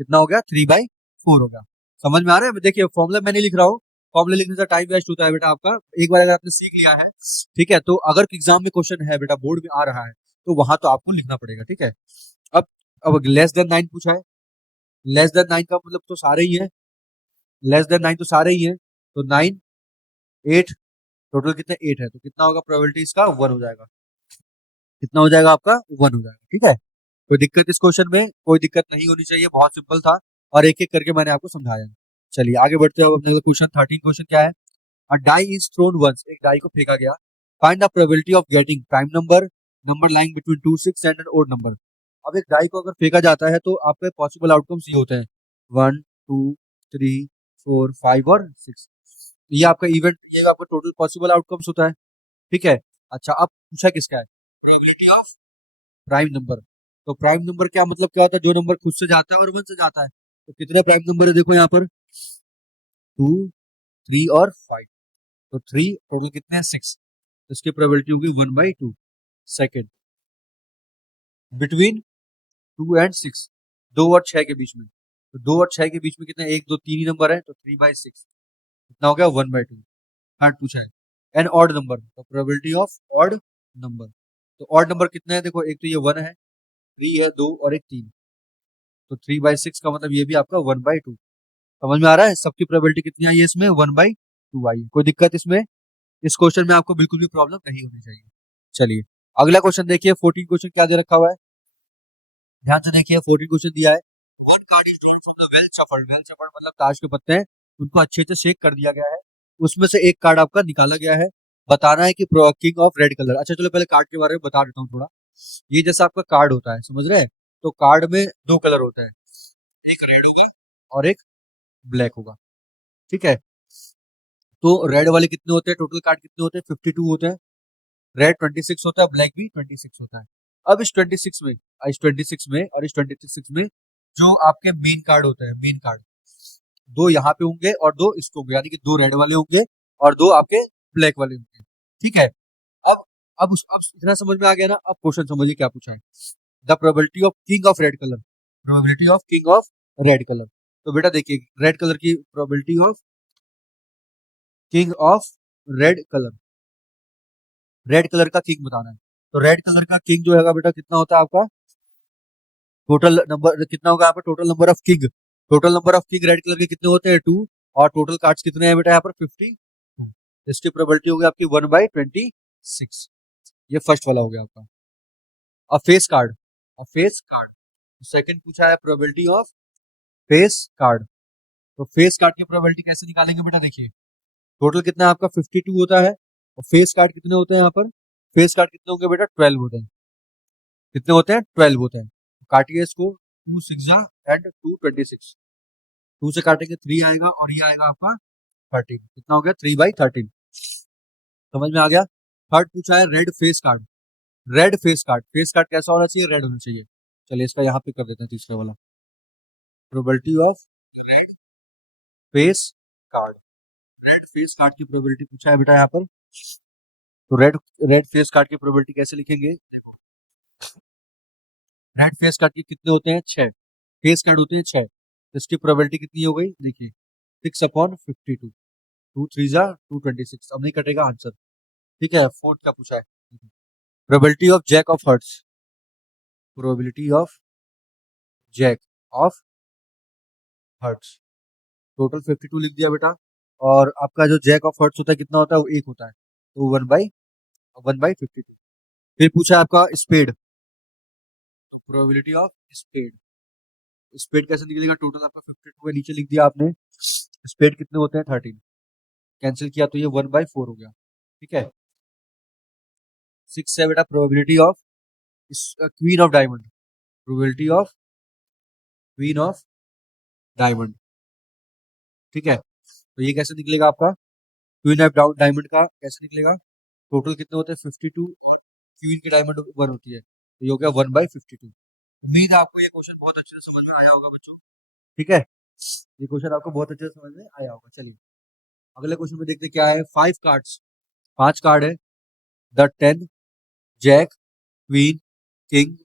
कितना हो गया? 3/4 हो गया। समझ में आ रहा है? देखिए फॉर्मूला मैं नहीं लिख रहा हूँ, फॉर्मूला लिखने से टाइम वेस्ट होता है बेटा आपका। एक बार अगर आपने सीख लिया है, ठीक है, तो अगर एग्जाम में क्वेश्चन है बेटा, बोर्ड में आ रहा है, तो वहां तो आपको लिखना पड़ेगा। ठीक है, अब अब लेस देन 9 पूछा है। लेस देन 9 का मतलब तो सारे ही है, लेस देन 9 तो सारे ही है। तो 9 8, टोटल कितने? 8 है। तो कितना होगा प्रोबेबिलिटी इसका? 1 हो जाएगा। कितना हो जाएगा आपका? 1 हो जाएगा। ठीक है, कोई दिक्कत इस क्वेश्चन में? कोई दिक्कत नहीं होनी चाहिए, बहुत सिंपल था, और एक एक करके मैंने आपको समझाया। चलिए आगे बढ़ते हैं अपने क्वेश्चन 13। क्वेश्चन क्या है? A die is thrown once. एक डाई को फेंका गया। Find the probability of getting prime number, number lying between 2 6 and an odd number. अब एक डाई को अगर फेंका जाता है तो आपके पॉसिबल आउटकम्स ये होते हैं 1 2 3 4 5 और 6। ये आपका इवेंट, ये आपका टोटल पॉसिबल आउटकम्स होता है। ठीक है, अच्छा अब पूछा किसका है? Probability of prime number. तो प्राइम नंबर क्या मतलब क्या होता है? जो नंबर खुद से जाता है और 1 से जाता है। तो कितने प्राइम नंबर है? देखो यहाँ पर 2 3 और 5। तो 3, टोटल कितने हैं? 6। तो इसकी प्रोबेबिलिटी होगी 1/2। सेकेंड, बिटवीन 2 and 6, 2 और 6 के बीच में, तो 2 और 6 के बीच में कितना, 1 2 3 ही नंबर है, तो 3/6 कितना हो गया, 1/2। कार्ड पूछा है। एन ऑड नंबर, तो प्रोबेबिलिटी ऑफ ऑड नंबर, तो ऑड नंबर कितना है, देखो एक तो ये 1 है, 3 है, 2 और एक 3, तो 3/6 का मतलब ये भी आपका 1/2। समझ में आ रहा है, सबकी प्रोबेबिलिटी कितनी आई है इसमें, 1/2 आई है। कोई दिक्कत इसमें, इस क्वेश्चन में आपको बिल्कुल भी प्रॉब्लम नहीं होनी चाहिए। चलिए अगला क्वेश्चन देखिए, 14 क्वेश्चन क्या दे रखा हुआ है, ध्यान से देखिए। 14 क्वेश्चन दिया है, one card is taken from the well shuffled, well shuffled मतलब ताश के पत्ते हैं, उनको अच्छे से शेक कर दिया गया है, उसमें से एक कार्ड आपका निकाला गया है, बताना है कि किंग ऑफ रेड कलर। अच्छा चलो पहले कार्ड के बारे में बता देता हूँ थोड़ा। ये जैसा आपका कार्ड होता है, समझ रहे हैं, तो कार्ड में दो कलर होते हैं, एक रेड होगा और एक ब्लैक होगा, ठीक है। तो रेड वाले कितने होते हैं, टोटल कार्ड कितने होते हैं, 52 होते हैं। रेड 26 होता है, ब्लैक भी 26 होता है। अब इस 26 में, इस 26 में और इस 26 में जो आपके मेन कार्ड होते हैं, मेन कार्ड दो यहाँ पे होंगे और दो इसको होंगे, यानी कि दो रेड वाले होंगे और दो आपके ब्लैक वाले होंगे, ठीक है। अब इतना समझ में आ गया ना, अब क्वेश्चन समझिए क्या पूछा है। The probability of king of red colour, probability of king of red colour. तो बेटा देखिए, रेड कलर की probability of king of red colour, red colour का किंग बताना है। तो रेड कलर का किंग जो है बेटा कितना होता है आपका, टोटल नंबर कितना होगा यहाँ पर, total number of king, total number of king red colour के कितने होते हैं, 2, और टोटल कार्ड्स कितने हैं बेटा यहाँ पर, 50। इसकी प्रोबेबिलिटी होगी आपकी 1/26। ये फर्स्ट वाला हो गया आपका। अ फेस कार्ड, अ फेस कार्ड, सेकंड पूछा है प्रोबेबिलिटी ऑफ फेस कार्ड। तो फेस कार्ड की प्रोबेबिलिटी कैसे निकालेंगे बेटा, देखिए टोटल कितना आपका 52 होता है, और फेस कार्ड कितने होते हैं यहाँ पर, फेस कार्ड कितने होंगे बेटा, 12 होते हैं। कितने होते हैं, 12 होते हैं। काटिए इसको, 2 6 एंड 2 26, 2 से काटेंगे 3 आएगा और ये आएगा आपका 13, कितना हो गया, 3/13। समझ में आ गया। थर्ड पूछा है red face card, red face card, face card कैसा होना चाहिए, रेड होना चाहिए। चलिए इसका यहाँ पे कर देते हैं तीसरा वाला, probability of face card, red face card की प्रोबेबिलिटी पूछा है बेटा यहाँ पर। तो रेड रेड फेस कार्ड की प्रोबेबिलिटी कैसे लिखेंगे, रेड फेस कार्ड के कितने होते हैं, 6 फेस कार्ड होते हैं 6, इसकी प्रोबेबिलिटी कितनी हो गई, देखिए 6/52, 2 3 जा 226, अब नहीं कटेगा आंसर, ठीक है। फोर्थ का पूछा है, probability of jack of hearts, probability of jack of hearts, total 52 लिख दिया बेटा, और आपका जो जैक ऑफ हर्ट्स होता है कितना होता है, वो एक होता है, तो 1/52। फिर पूछा है आपका spade, probability of spade, spade कैसे निकलेगा, टोटल आपका 52 है, नीचे लिख दिया आपने, स्पेड कितने होते हैं, 13, कैंसिल किया तो ये 1/4 हो गया, ठीक है। 6 है बेटा probability of queen of diamond, probability of queen of diamond, ठीक है। तो ये कैसे निकलेगा आपका, क्वीन ऑफ डायमंड का कैसे निकलेगा, टोटल कितने होते हैं 52, क्वीन की डायमंड 1 होती है, तो ये हो गया 1/52। उम्मीद है आपको ये क्वेश्चन बहुत अच्छे से समझ में आया होगा बच्चों, ठीक है, ये क्वेश्चन आपको बहुत अच्छे से समझ में आया होगा। चलिए अगले क्वेश्चन में देखते क्या है। 5 कार्ड्स, 5 कार्ड है, द 10 जैक क्वीन किंग,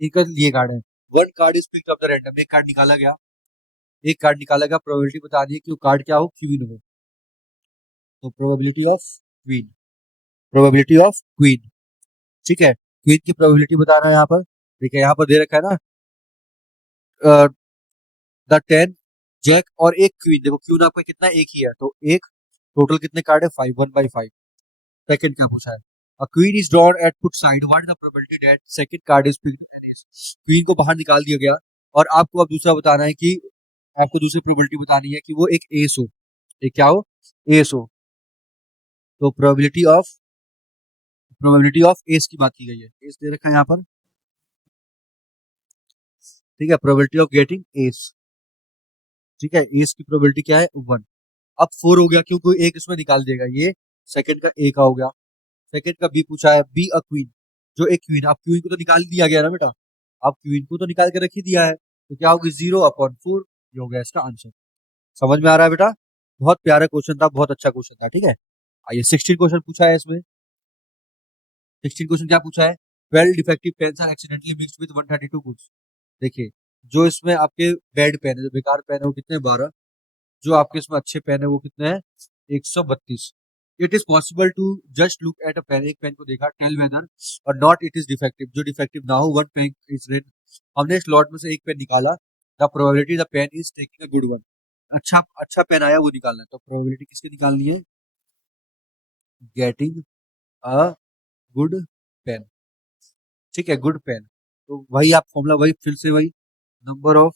इनका ये कार्ड है। One card is picked of the random, एक कार्ड निकाला गया, एक कार्ड निकाला गया, प्रोबेबिलिटी बतानी है कि वो कार्ड क्या हो, क्वीन हो। तो probability of queen, probability of queen, ठीक है, क्वीन की प्रोबेबिलिटी बताना है यहाँ पर। देखिए यहाँ पर दे रखा है ना, द 10 जैक और एक क्वीन, देखो क्वीन आपका कितना, एक ही है, तो एक, टोटल कितने कार्ड है, 5, 1/5। सेकंड क्या पूछा है, a queen is drawn at foot side, what is the probability that second card is picked an ace, queen को बाहर निकाल दिया गया और आपको अब दूसरा बताना है कि, आपको दूसरी प्रोबेबिलिटी बतानी है कि वो एक एस हो, एक क्या हो, एस हो। तो प्रोबेबिलिटी ऑफ एस की बात की गई है, एस दे रखा है यहाँ पर, ठीक है, प्रोबेबिलिटी ऑफ गेटिंग एस, ठीक है, एस की प्रोबेबिलिटी क्या है, 1। अब 4 हो गया क्योंकि एक इसमें निकाल देगा, ये सेकंड का ए का हो गया। सेकंड का बी पूछा है, बी अ क्वीन, जो एक क्वीन, अब क्वीन को तो निकाल दिया गया ना बेटा, अब क्वीन को तो निकाल के रख ही दिया है, तो क्या होगी, 0/4, ये हो गया इसका आंसर। समझ में आ रहा है बेटा, बहुत प्यारा क्वेश्चन था, बहुत अच्छा क्वेश्चन था, ठीक है। आइए 16 क्वेश्चन पूछा है इसमें। 16 क्वेश्चन क्या पूछा है? 12 defective pens are accidentally mixed with 132 goods. देखिए, जो इसमें आपके बैड पेन है, जो बेकार पेन है, वो कितने 12। जो आपके इसमें अच्छे पेन है वो कितने हैं? 132। It is possible to just look at a pen, एक पेन को देखा, टेल वेदर और नॉट इट इज डिफेक्टिव, जो डिफेक्टिव ना हो, वन पेन इज रेड। हमने इस लॉट में से एक पेन निकाला, the probability the pen is taking a good one. अच्छा अच्छा पेन आया वो निकालना है, तो प्रोबेबिलिटी किसकी निकालनी है? Getting a good pen. ठीक है, गुड पेन। तो वही आप फॉर्मूला, वही फिर से वही, नंबर ऑफ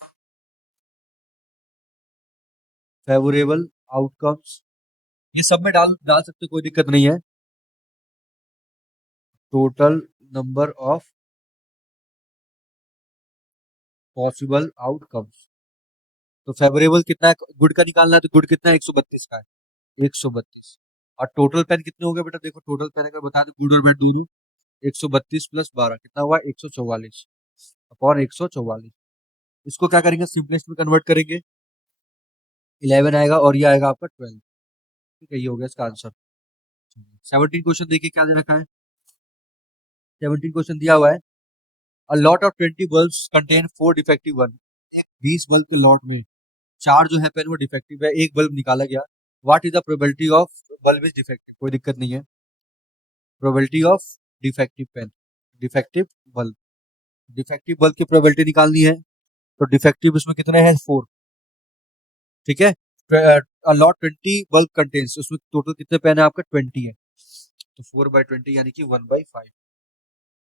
फेवरेबल आउटकम्स, ये सब में डाल डाल सकते, कोई दिक्कत नहीं है। Total number of possible outcomes. तो फेवरेबल कितना है, गुड का निकालना है, तो गुड कितना है? 132 का है, 132। और टोटल पेन कितने हो गए बेटा? देखो टोटल पेन अगर बता दो, गुड और बैड दोनों, 132 प्लस 12 कितना हुआ? 144 अपॉन 144। इसको क्या करेंगे? सिंपलेस्ट में कन्वर्ट करेंगे, 11 आएगा और ये आएगा आपका 12। ठीक है, ये हो गया इसका आंसर। 17 क्वेश्चन देखिए क्या दे रखा है। 17 क्वेश्चन दिया हुआ है, a lot of 20 bulbs contain 4 defective one. एक 20 बल्ब के लॉट में 4 जो है पेन वो डिफेक्टिव है, एक बल्ब निकाला गया। What is the probability of bulb is defective? कोई दिक्कत नहीं है। Probability of defective pen, defective bulb, defective bulb की प्रोबेबिलिटी निकालनी है। तो डिफेक्टिव इसमें कितने हैं? 4। ठीक है, लॉट 20 बल्ब कंटेन्स, उसमें टोटल कितने पेन है आपका? 20 है, तो 4/20 यानी कि 1/5।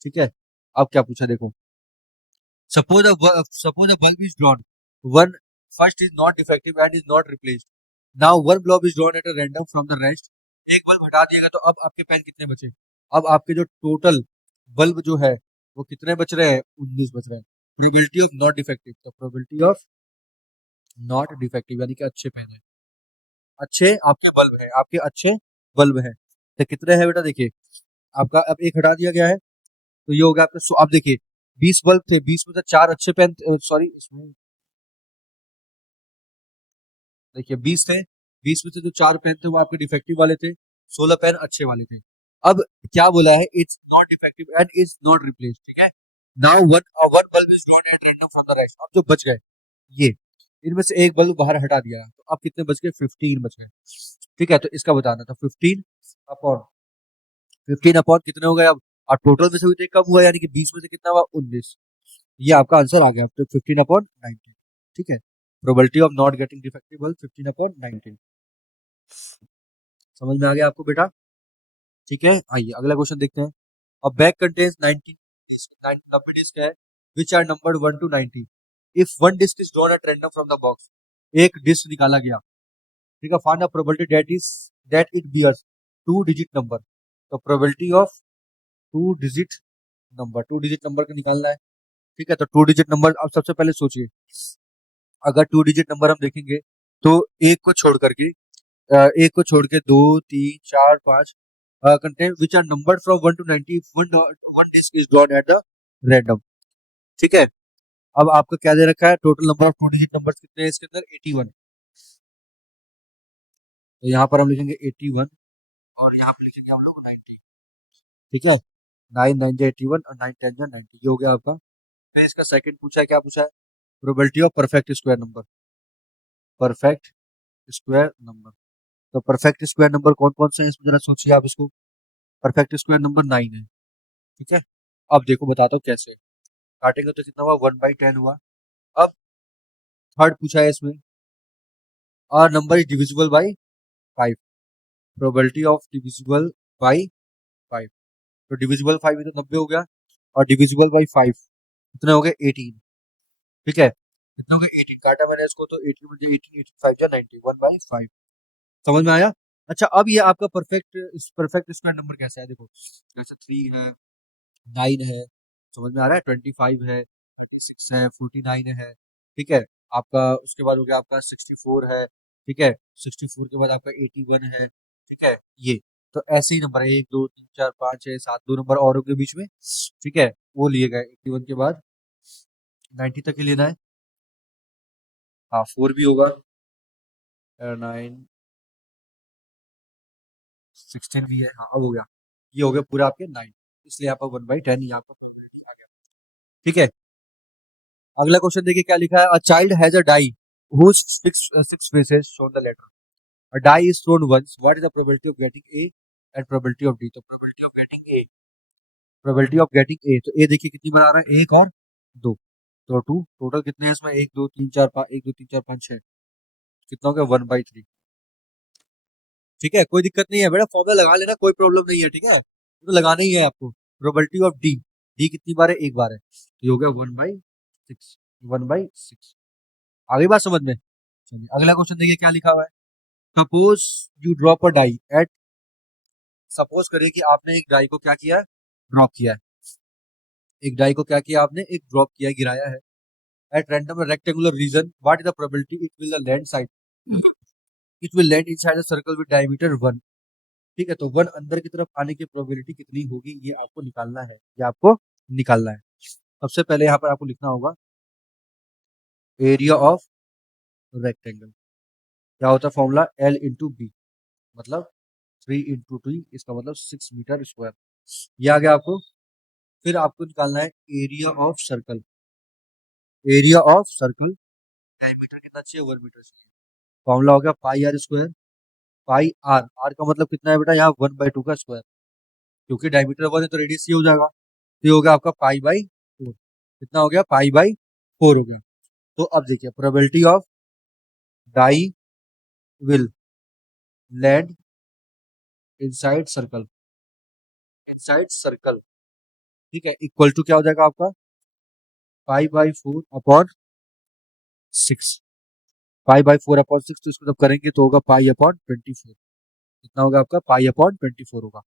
ठीक है, अब क्या पूछा देखो, suppose a bulb is drawn, one first is not defective and is not replaced, now one blob is drawn at a random from the rest। एक बल्ब हटा दिएगा तो अब आपके पेन कितने बचे? अब आपके जो टोटल बल्ब जो है वो कितने बच रहे हैं? 19 बच रहे हैं। प्रोबेबिलिटी ऑफ नॉट डिफेक्टिव, तो प्रोबेबिलिटी ऑफ नॉट डिफेक्टिव यानी कि अच्छे पेन है, अच्छे आपके बल्ब है, आपके अच्छे बल्ब है। तो कितने हैं बेटा? देखिए, आपका अब एक हटा दिया गया है, तो ये हो गया आपका अब देखिए 20 बल्ब थे, 20 में से 4 अच्छे पेन, सॉरी इसमें देखिए 20 थे, 20 में से जो 4 पेन थे वो आपके डिफेक्टिव वाले थे, 16 पेन अच्छे वाले थे। अब क्या बोला है? It's not defective and is not replace. ठीक है, now one one bulb is drawn at random from the rest. अब जो बच गए ये, इनमें से एक बल्ब बाहर हटा दिया, तो अब कितने बच गए? 15 बच गए। ठीक है, तो इसका बताना था 15 अपॉन, 15 अपॉन कितने हो गए अब? और टोटल में से भी तो एक कम हुआ, यानी कि 20 में से कितना हुआ? 19। ये आपका आंसर आ गया, तो 15/19। ठीक है, probability of not getting defective 15/19। समझ में आ गया आपको बेटा? ठीक है, आइए अगला क्वेश्चन देखते हैं। अब बैग कंटेन्स 19 90 डिस्क है, which are numbered 1 to 90। If one disc is drawn at random from the box, एक डिस्क निकाला गया, ठीक है, find the probability that it bears 2 digit number. तो probability of 2 digit number, 2 digit number का निकालना है। ठीक है, तो 2 डिजिट नंबर, अब सबसे पहले सोचिए, अगर 2 डिजिट नंबर हम देखेंगे तो एक को छोड़ करके, एक को छोड़ के 2 3 4 5 content which are numbered from 1 to 90, one disc is drawn at the random. ठीक है, अब आपका क्या दे रखा है? Total number of 2 digit numbers कितने हैं इसके अंदर? 81। तो यहाँ पर हम लिखेंगे 81 और यहाँ पे लिखेंगे हम लोग 90। ठीक है, 9 9 81 और 9 10 90, ये हो गया आपका। फिर इसका सेकंड पूछा है, क्या पूछा है? Probability of perfect square number, perfect square number. तो परफेक्ट स्क्वायर नंबर कौन कौन से हैं इसमें, जरा सोचिए आप इसको। परफेक्ट स्क्वायर नंबर 9 है। ठीक है, अब देखो बताता हूँ कैसे काटेंगे, तो कितना हुआ? 1/10 हुआ। अब थर्ड पूछा है इसमें, और number is divisible by 5, probability of divisible by 5। तो डिविजिबल 5 है तो 90 हो गया, और डिविजिबल बाई 5 कितने हो गए? 18। ठीक है, कितने हो गए? 18, काटा मैंने इसको, तो 18 मुझे 18 18 5 जा 90, 1/5। समझ में आया? अच्छा, अब ये आपका परफेक्ट परफेक्ट स्क्वायर नंबर कैसा है देखो, जैसे 3 है, 9 है, समझ में आ रहा है, 25 है, 6 है, 49 है। ठीक है, आपका उसके बाद हो गया आपका 64 है। ठीक है, 64 के बाद आपका 81 है। ठीक है, ये तो ऐसे ही नंबर है, 1 2 3 4 5 6 7, 2 नंबर और होंगे बीच में। ठीक है, वो लिए गए 81 के बाद 90 तक ही लेना है। हाँ, 4 भी होगा, 9 16 भी है, हाँ अब हो गया। ये हो गया पूरा आपके 9, इसलिए यहाँ पर 1/10 यहाँ पर आ गया। ठीक है, अगला क्वेश्चन देखिए क्या लिखा है। A child has a die whose six faces shown the letter. A die is thrown once. What is the probability of getting A and probability of D? तो probability of getting A, probability of getting A, तो A देखिए कितनी बना रहा है, एक और दो, तो 2, टोटल कितने हैं इसमें, 1 2 3 4 5, 1 2 3 4 5 6, कितना हो गया 1/3। ठीक है, कोई दिक्कत नहीं है बेटा, फॉर्मूला लगा लेना, कोई प्रॉब्लम नहीं है। ठीक है, तो लगाना ही है आपको। प्रोबेबिलिटी ऑफ डी, डी कितनी बार है, एक बार है, तो ये हो गया 1/6, 1/6। आगे बात समझ में। चलिए अगला क्वेश्चन देखिए क्या लिखा हुआ है। Suppose you drop a die at, suppose करिए कि आपने एक डाई को क्या किया है, ड्रॉप किया है। एक डाई को क्या किया आपने, एक ड्रॉप किया, गिराया है। At random rectangular reason, what is the probability it will land side, it will land inside a circle with diameter 1। ठीक है, तो 1 अंदर की तरफ आने की प्रोबेबिलिटी कितनी होगी, ये आपको निकालना है, ये आपको निकालना है। सबसे पहले यहाँ पर आपको लिखना होगा एरिया ऑफ रेक्टेंगल, क्या होता है फॉर्मूला, L इंटू बी, मतलब 3 इंटू 2, इसका मतलब 6 मीटर स्क्वायर, ये आ गया आपको। फिर आपको निकालना है area of circle, area of circle diameter कितना चाहिए, 1 मीटर चाहिए। फॉर्मूला हो गया pi r square, pi r, r का मतलब कितना है बेटा, यहाँ 1/2 का स्क्वायर, क्योंकि डायमीटर 1 है तो रेडियस ये हो जाएगा, तो ये हो गया आपका पाई/4, कितना हो गया, पाई/4 हो गया। तो अब देखिए probability of die will land inside circle, inside circle, ठीक है, इक्वल टू क्या हो जाएगा आपका, पाई/4/6, पाई/4/6, तो इसको जब करेंगे तो होगा पाई/24, कितना होगा आपका, पाई/24 होगा।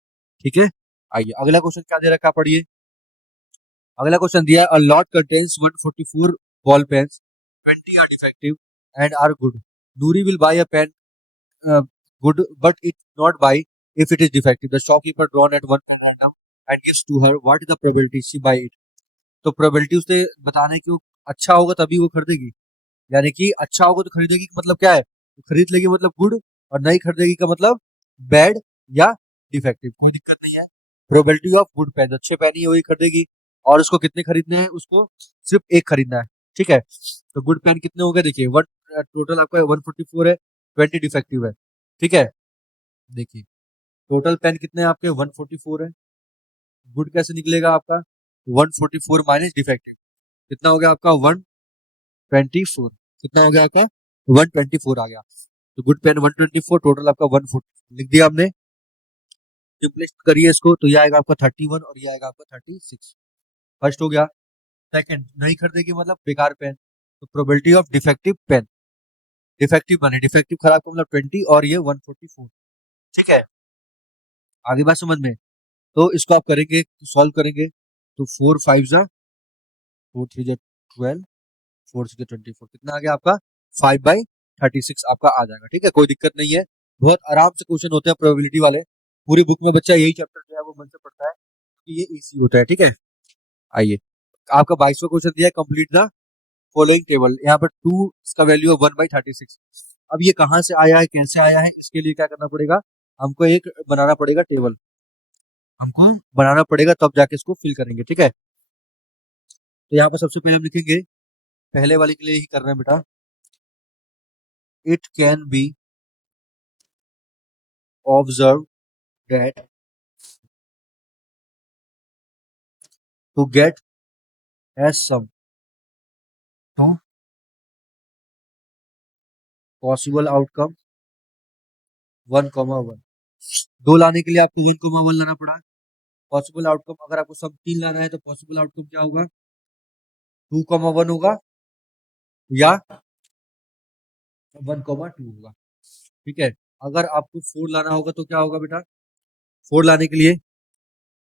ठीक है, आइए अगला क्वेश्चन क्या दे रखा है, पढ़िए। अगला क्वेश्चन दिया है, a lot contains 144 ball pens, 20 are defective and are good, Noori will buy a pen good, but it not buy if it is defective. The shopkeeper drawn at one random and gives to her. What is the probability she buy it? तो प्रोबेबिलिटी उसे बताना है कि वो अच्छा होगा तभी वो खरीदेगी, यानी कि अच्छा होगा तो खरीदेगी का मतलब क्या है, तो खरीद लेगी मतलब गुड, और नहीं खरीदेगी का मतलब बैड या डिफेक्टिव, कोई दिक्कत नहीं है। प्रोबेबिलिटी ऑफ गुड पेन, अच्छे पेन ही वही खरीदेगी, और उसको कितने खरीदने हैं, उसको सिर्फ एक खरीदना है। ठीक है, तो गुड पेन कितने हो गए, देखिए वन, टोटल आपका 144 है, 20 डिफेक्टिव है। ठीक है, देखिए टोटल पेन कितने हैं आपके, 144 है। गुड कैसे निकलेगा आपका, 144 माइनस डिफेक्टिव, कितना हो गया आपका 124, कितना हो गया आपका 124 आ गया। तो गुड पेन 124, टोटल आपका 140 लिख दिया आपने। सिंपलिस्ट करिए इसको, तो ये आएगा आपका 31 और ये आएगा आपका 36, फर्स्ट हो गया। सेकंड, नहीं खरीदेगी मतलब बेकार पेन, तो probability of defective pen, defective बने, डिफेक्टिव खराब का मतलब 20 और ये 144। ठीक है, आगे बात समझ में। तो इसको आप करेंगे, सॉल्व करेंगे, तो 4 5 जा 4 3 जा 12, 4 6 24, कितना आ गया आपका 5/36 आपका आ जाएगा। ठीक है, कोई दिक्कत नहीं है, बहुत आराम से क्वेश्चन होते हैं प्रोबेबिलिटी वाले, पूरी बुक में बच्चा यही चैप्टर जो है वो मन से पढ़ता है, क्योंकि ये इजी होता है। ठीक है, आइए आपका 22वां क्वेश्चन दिया है, कंप्लीट द फॉलोइंग टेबल, यहाँ पर 2 इसका वैल्यू है 1/36। अब ये कहाँ से आया है, कैसे आया है, इसके लिए क्या करना पड़ेगा, हमको एक बनाना पड़ेगा टेबल, हमको बनाना पड़ेगा, तब जाके इसको फिल करेंगे। ठीक है, तो यहाँ पर सबसे पहले हम लिखेंगे, पहले वाले के लिए ही कर रहे हैं बेटा, it can be observe that to get as sum तो पॉसिबल आउटकम 1,1, दो लाने के लिए आपको 1,1 लाना पड़ा। पॉसिबल आउटकम अगर आपको सब 3 लाना है तो पॉसिबल आउटकम क्या होगा, 2,1 होगा या 1,2 होगा। ठीक है, अगर आपको 4 लाना होगा तो क्या होगा बेटा, 4 लाने के लिए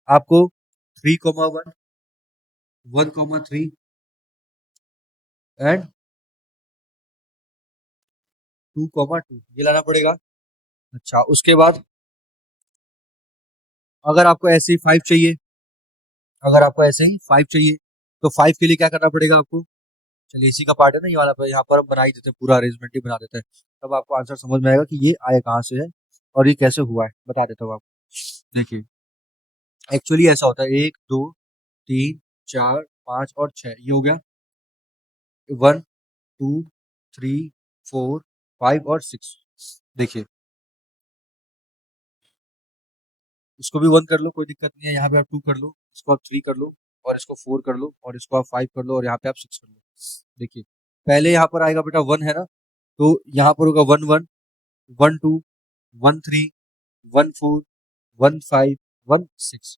आपको 3,1, 1,3 एंड 2,2 ये लाना पड़ेगा। अच्छा, उसके बाद अगर आपको ऐसे ही 5 चाहिए, अगर आपको ऐसे ही 5 चाहिए, तो 5 के लिए क्या करना पड़ेगा आपको, चलिए इसी का पार्ट है ना ये वाला, पर यहाँ पर हम बना ही देते हैं, पूरा अरेंजमेंट ही बना देते हैं, तब आपको आंसर समझ में आएगा कि ये आया कहाँ से है और ये कैसे हुआ है बता देता हूँ आपको। देखिए एक्चुअली ऐसा होता है, 1 2 3 4 5 और 6, ये हो गया 1 2 3 4 5 और 6। देखिए इसको भी 1 कर लो, कोई दिक्कत नहीं है, यहाँ पे आप 2 कर लो, इसको आप 3 कर लो, और इसको 4 कर लो, और इसको आप 5 कर लो, और यहाँ पे आप 6 कर लो। देखिए पहले यहाँ पर आएगा बेटा 1 है ना, तो यहाँ पर होगा 1 1 1 2 1 3 1 4 1 5 1 6।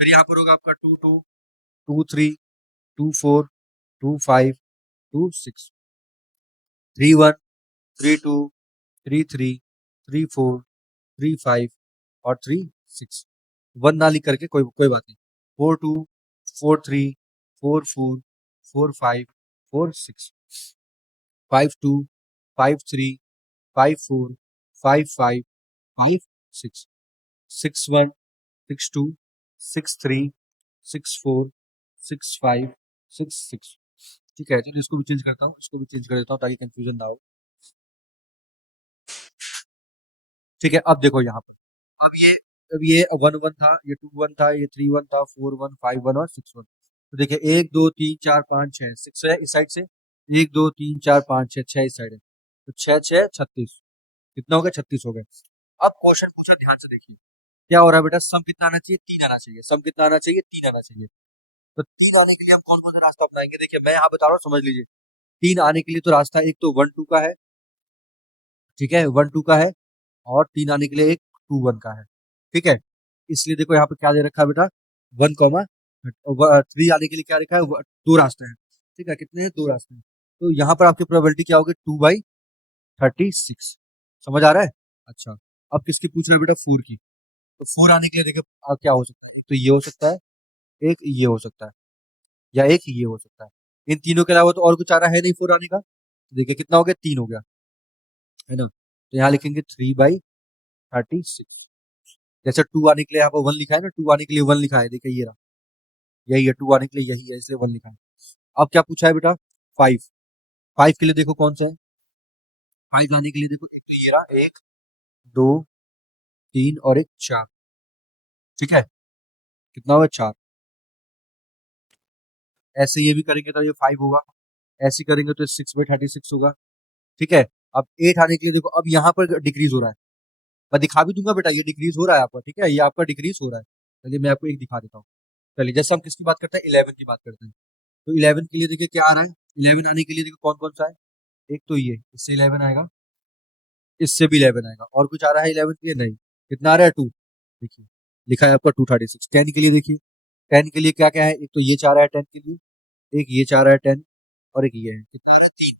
फिर यहाँ पर होगा आपका 2 2 2 3 2 4 2 5 2 6 3 1 3 2 3 3 3 4 3 5 और 3 6। 1 ना लिख करके कोई कोई बात नहीं। 4 2 4 3 4 4 4 5 4 6 5 2 5 3 5 4 5 5 5 6 6 1 6 2 6 3 6 4 6 5 6 6। ठीक है, चलिए इसको भी चेंज करता हूँ, इसको भी चेंज कर देता हूँ ताकि कंफ्यूजन ना हो। ठीक है, अब देखो यहाँ पर, अब ये 1 1 था, ये 2 1 था, ये 3 1 था, 4 1 5 1 और 6 1। तो देखिए 1 2 3 4 5 6 6 है इस साइड से, 1 2 3 4 5 6 6 इस साइड है, तो 6 6 36, कितना हो गया 36 हो गया। अब क्वेश्चन पूछा, ध्यान से देखिए क्या हो रहा है बेटा, सम कितना आना चाहिए, 3 आना चाहिए, सम कितना आना चाहिए, 3 आना चाहिए। तो 3 आने के लिए हम कौन कौन सा रास्ता अपनाएंगे, देखिए मैं यहाँ बता रहा हूँ समझ लीजिए। 3 आने के लिए तो रास्ता एक तो 1 2 का है, ठीक है 1 2 का है, और 3 आने के लिए एक 2 1 का है, ठीक है। इसलिए देखो यहाँ पे क्या दे रखा है बेटा, 1 कॉमा 3 आने के लिए क्या लिखा है, 2 रास्ते हैं, ठीक है, कितने हैं, 2 रास्ते हैं। तो यहाँ पर आपकी प्रोबेबिलिटी क्या होगी, 2/36। समझ आ रहा है। अच्छा, अब किसकी पूछ रहा है बेटा, 4 की। तो 4 आने के लिए देखिए क्या हो सकता है, तो ये हो सकता है, एक ये हो सकता है, या एक ये हो सकता है। इन तीनों के अलावा तो और कुछ आ रहा है नहीं 4 आने का। तो देखिए कितना हो गया, 3 हो गया, है ना। तो यहाँ लिखेंगे 3/36। जैसे 2 आने के लिए यहाँ पर 1 लिखा है ना, 2 आने के लिए 1 लिखा है, देखिए ये रहा, यही है 2 आने के लिए, यही है, इसलिए 1 लिखा है। अब क्या पूछा है बेटा, 5। 5 के लिए देखो कौन सा है, 5 आने के लिए देखो, एक तो ये रहा, 1 2 3 और एक 4, ठीक है, कितना होगा 4। ऐसे ये भी करेंगे तो ये 5 होगा, ऐसे करेंगे तो 6/36 होगा, ठीक है। अब 8 आने के लिए देखो, अब यहाँ पर डिक्रीज हो रहा है, मैं दिखा भी दूंगा बेटा, ये डिक्रीज हो रहा है आपका, ठीक है, ये आपका डिक्रीज हो रहा है। चलिए मैं आपको एक दिखा देता हूँ। चलिए जैसे हम किसकी बात करते हैं, 11 की बात करते हैं। तो 11 के लिए देखिए क्या आ रहा है, 11 आने के लिए देखो कौन कौन सा है, एक तो ये, इससे 11 आएगा, इससे भी 11 आएगा, और कुछ आ रहा है 11 के लिए, नहीं। कितना आ रहा है, 2। देखिए लिखा है आपका 236। 10 के लिए देखिए, 10 के लिए क्या क्या है, एक तो ये चाह रहा है 10 के लिए, एक ये चाह रहा है 10, और एक ये है, कितना आ रहा है, 3।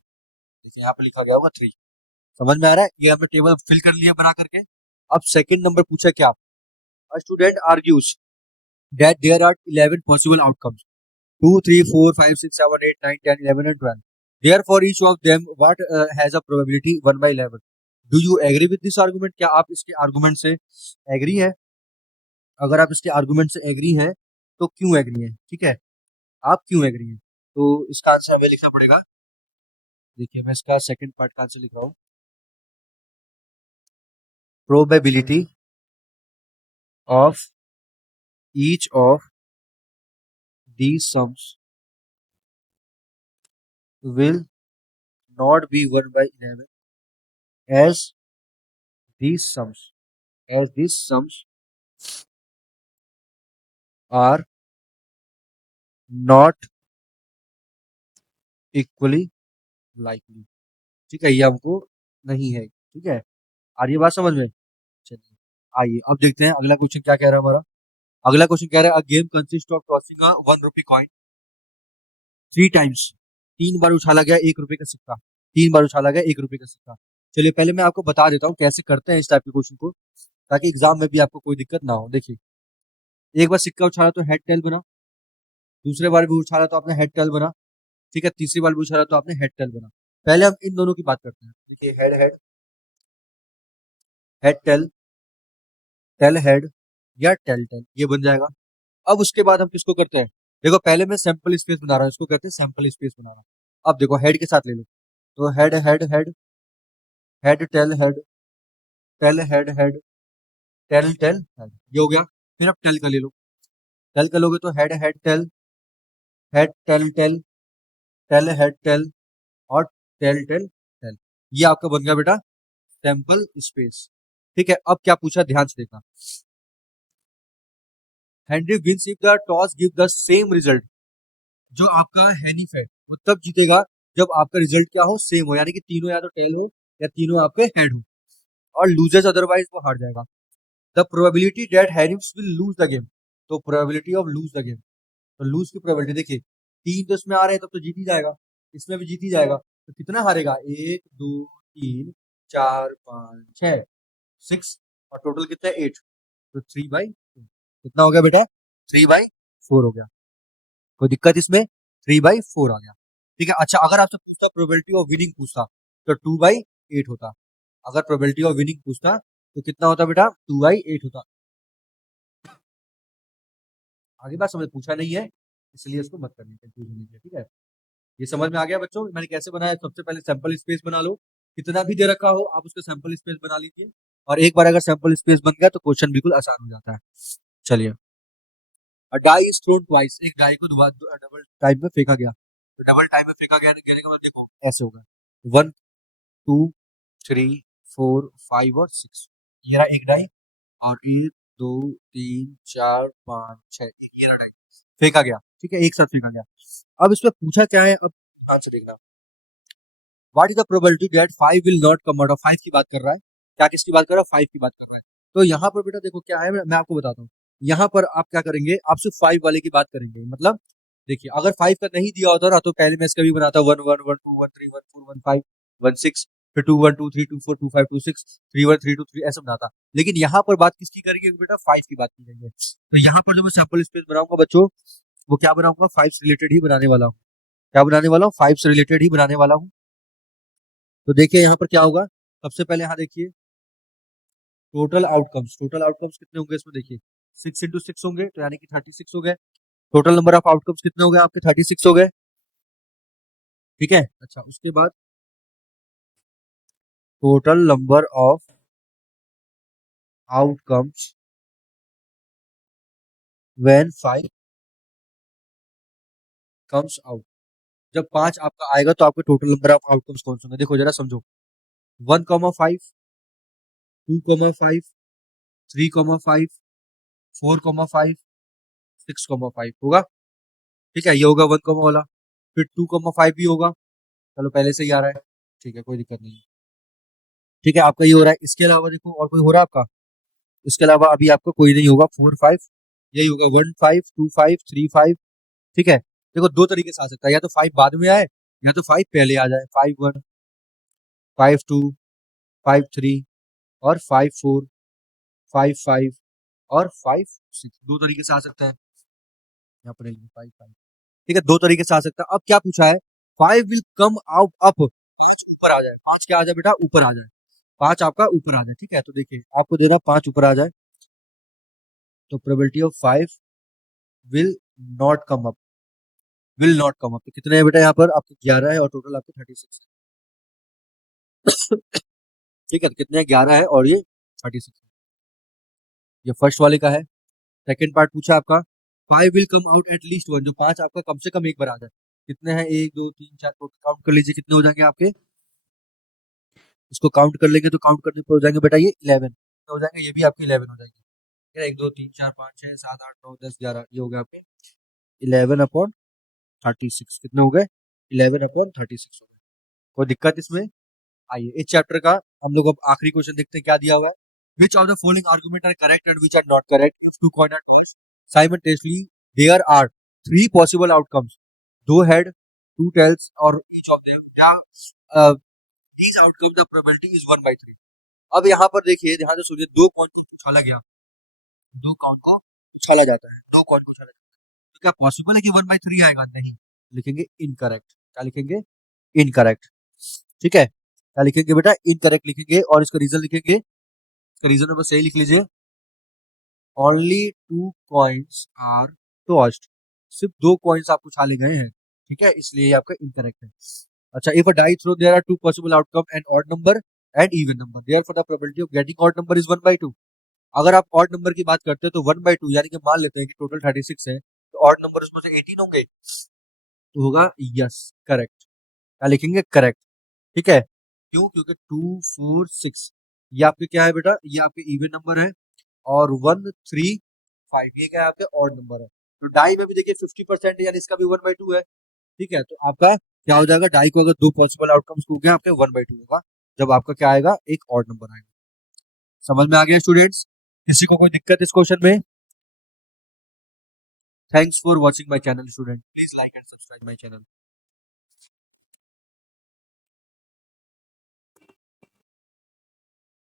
जैसे यहाँ पे लिखा गया होगा 3। समझ में आ रहा है, ये हमने टेबल फिल कर लिया बना करके। अब सेकंड नंबर पूछा क्या, a student argues that there are 11 possible outcomes, 2 3 4 5 6 7 8 9 10 11 and 12, therefore each of them what has a probability 1/11। do you agree with this argument, क्या आप इसके आर्गुमेंट से एग्री है, अगर आप इसके आर्गुमेंट से एग्री हैं तो क्यों एग्री हैं, ठीक है, आप क्यों एग्री हैं। तो इसका आंसर हमें लिखना पड़ेगा, देखिए मैं इसका सेकंड पार्ट का आंसर लिख रहा हूँ, probability of each of these sums will not be 1/11 as these sums are not equally likely। ठीक है, ये हमको नहीं है, ठीक है, आ रही है बात समझ में। चलिए आइए अब देखते हैं अगला क्वेश्चन क्या कह रहा है हमारा। अगला क्वेश्चन कह रहा है, a game consist of tossing a 1 rupee coin 3 times. 3 बार उछाला गया 1 रुपए का सिक्का, 3 बार उछाला गया 1 रुपए का सिक्का। चलिए पहले मैं आपको बता देता हूँ कैसे करते हैं इस टाइप के क्वेश्चन को, ताकि एग्जाम में भी आपको कोई दिक्कत ना हो। देखिए एक बार सिक्का उछाला तो हेड टेल बना, दूसरे बार भी उछाला तो आपने हेड टेल बना, ठीक है, तीसरी बार भी उछाला तो आपने हेड टेल बना। पहले हम इन दोनों की बात करते हैं, देखिए head head, head tail, tail head, या टेल टेल, ये बन जाएगा। अब उसके बाद हम किसको करते हैं, देखो पहले मैं सैंपल स्पेस बना रहा हूँ, इसको कहते हैं सैंपल स्पेस बना रहा हूँ। अब देखो हेड के साथ ले लो, तो head head head, head tail head, tail head head, tail tail head, ये हो गया। फिर अब टेल का ले लो, टेल का लोगे तो head head tail, head tail tail, tail head tail, और टेल टेल टेल। ये आपका बन गया बेटा सैंपल स्पेस। ठीक है, अब क्या पूछा ध्यान से देखना। Henry wins if the toss give the same result. जो आपका हैनीफेड वो तब जीतेगा जब आपका रिजल्ट क्या हो, सेम हो, यानी कि तीनों या तो टेल हो या तीनों आपके हेड हो, और लूजेस अदरवाइज वो हार जाएगा। द प्रोबेबिलिटी दैट हैरिम्स विल लूज द गेम, तो probability of lose the game, तो लूज की प्रोबेबिलिटी देखिए, तीन तो इसमें आ रहे हैं तब तो जीत ही जाएगा, इसमें भी जीत ही जाएगा, तो कितना हारेगा, एक दो तीन चार पाँच छह, सिक्स, और टोटल कितना है, एट, तो 3/2 कितना हो गया बेटा, 3/4 हो गया। कोई दिक्कत इसमें, 3/4 आ गया। ठीक है, अच्छा अगर आपसे पूछता प्रोबेबिलिटी ऑफ विनिंग पूछता तो 2/8 होता, अगर प्रोबेबिलिटी ऑफ विनिंग पूछता तो कितना होता बेटा, 2/8 होता। आगे बात समझ पूछा नहीं है इसलिए इसको मत करनी, कंफ्यूजन नहीं है। ठीक है, ये समझ में आ गया बच्चों, मैंने कैसे बनाया। सबसे पहले सैंपल स्पेस बना लो, कितना भी दे रखा हो आप उसका सैंपल स्पेस बना लीजिए, और एक बार अगर सैंपल स्पेस बन गया तो क्वेश्चन बिल्कुल आसान हो जाता है। चलिए, अ डाई इज थ्रोन ट्वाइस, एक डाई को दोबारा डबल टाइम में फेंका गया, तो डबल टाइम में फेंका गया कहने का मतलब देखो ऐसे होगा, 1 2 3 4 5 और 6, ये रहा एक डाई, और 1 2 3 4 5 6, ये रहा डाई, फेंका गया। ठीक है, एक साथ फेंका गया। अब इसमें पूछा क्या है, अब ध्यान से देखना, what is the probability that 5 will not come out of, 5 की बात कर रहा है, क्या किसकी बात कर रहा है, 5 की बात कर रहा है। तो यहाँ पर बेटा देखो क्या है, मैं आपको बताता हूँ। यहाँ पर आप क्या करेंगे, आप सिर्फ 5 वाले की बात करेंगे, मतलब देखिए अगर 5 का नहीं दिया होता ना तो पहले मैं इसका भी बनाता, 1 1 1 2 1 3 1 4 1 5 1 6, फिर 2 1 2 3 2 4 2 5 2 6 3 1 3 2 3 ऐसे बनाता। लेकिन यहाँ पर बात किसकी करेंगे बेटा, 5 की बात की जाएगी। तो यहाँ पर जो मैं सैंपल स्पेस बनाऊंगा बच्चों, वो क्या बनाऊंगा, 5 से रिलेटेड ही बनाने वाला हूँ। क्या बनाने वाला हूँ, 5 से रिलेटेड ही बनाने वाला हूँ। तो देखिए यहाँ पर क्या होगा, सबसे पहले यहाँ देखिए टोटल आउटकम्स, टोटल आउटकम्स कितने होंगे इसमें देखिए, 6 × 6 होंगे, तो यानी कि 36 हो गए। टोटल नंबर ऑफ आउटकम्स कितने हो गए आपके, 36 हो गए। ठीक है, अच्छा उसके बाद total number of outcomes when 5 comes out, जब 5 आपका आएगा तो आपके टोटल नंबर ऑफ आउटकम्स कौन से होंगे, देखो जरा समझो, 1,5 2,5 3,5 4,5 6,5 होगा। ठीक है, ये होगा 1, वाला, फिर 2,5 भी होगा, चलो पहले से ही आ रहा है, ठीक है कोई दिक्कत नहीं है। ठीक है, आपका ये हो रहा है, इसके अलावा देखो और कोई हो रहा है आपका, इसके अलावा अभी आपका कोई नहीं होगा, 4 5, यही होगा 1 5 2 5 3 5। ठीक है, देखो दो तरीके से आ सकता है, या तो 5 बाद में आए या तो 5 पहले आ जाए, 5 1 5 2 5 3 और 5 4 5 5 और 5 6, दो तरीके से आ सकता है। यहाँ पर 5 5, ठीक है, दो तरीके से आ सकता है। अब क्या पूछा है, 5 विल कम आउट अप, ऊपर आ जाए, 5 क्या आ जाए बेटा, ऊपर आ जाए, 5 आपका ऊपर आ जाए। ठीक है, तो देखिए आपको देना 5 ऊपर आ जाए, तो probability of 5 will not come up, will not come up, तो कितने हैं बेटा यहाँ पर आपके 11 है, और टोटल आपके 36 है। ठीक है, तो कितने हैं, 11 है और ये 36 है। ये फर्स्ट वाले का है। सेकंड पार्ट पूछा आपका, 5 will come out at least one, जो 5 आपका कम से कम एक बार आ जाए, कितने हैं, 1 2 3 4, टोटल काउंट कर लीजिए कितने हो जाएंगे आपके, इसको काउंट कर लेंगे तो काउंट करने पर हो जाएंगे बेटा ये 11 हो जाएंगे, ये भी आपके 11 हो जाएंगे। 1 2 3 4 5 6 7 8 9 10 11, ये हो गया आपके 11/36, कितने हो गए, 11/36 हो गए। कोई दिक्कत इसमें, आइए इस चैप्टर का हम लोग अब आखिरी क्वेश्चन देखते हैं क्या दिया हुआ है। Which of the following argument are correct and which are not correct if two coin are simultaneously, there are 3 possible outcomes, दो हेड 2 टेल्स और ईच ऑफ देम, या each outcome the probability is 1/3। अब यहाँ पर देखिए ध्यान से सुनिए, दो कॉइन को उछाला गया, दो कॉइन को उछाला जाता है, दो कॉइन को उछाला जाता है, तो क्या पॉसिबल है कि 1/3 आएगा, नहीं, लिखेंगे इनकरेक्ट, क्या लिखेंगे, इनकरेक्ट। ठीक है, क्या लिखेंगे बेटा, इनकरेक्ट लिखेंगे, और इसका रीजन लिखेंगे, इसका रीजन बस सही लिख लीजिए, ओनली 2 कॉइन्स आर टॉस्ड, सिर्फ दो कॉइन्स आपको उछाले गए हैं। ठीक है, इसलिए ये आपका इनकरेक्ट है। अच्छा, if a die throw there are 2 possible outcome and odd number and even number, therefore the probability of getting odd number is 1/2। अगर आप ऑड नंबर की बात करते हो तो 1/2 यानी कि मान लेते हैं कि टोटल 36 है, तो ऑड नंबर उसमें से 18 होंगे, तो होगा यस करेक्ट। क्या लिखेंगे? करेक्ट। ठीक है, क्यों? क्योंकि 2 4 6 ये आपके क्या है बेटा? ये आपके इवन नंबर है, और 1 3 5 ये क्या है? आपके ऑड नंबर है। तो डाई में भी देखिए 50% है, यानी इसका भी 1/2 है। ठीक है, तो आपका क्या हो जाएगा? डाई को अगर दो पॉसिबल आउटकम्स हो गए आपके 1/2 होगा, जब आपका क्या आएगा? एक ऑड नंबर आएगा। समझ में आ गया स्टूडेंट्स? किसी को कोई दिक्कत इस क्वेश्चन में? Thanks for watching my channel student, please like and subscribe my channel.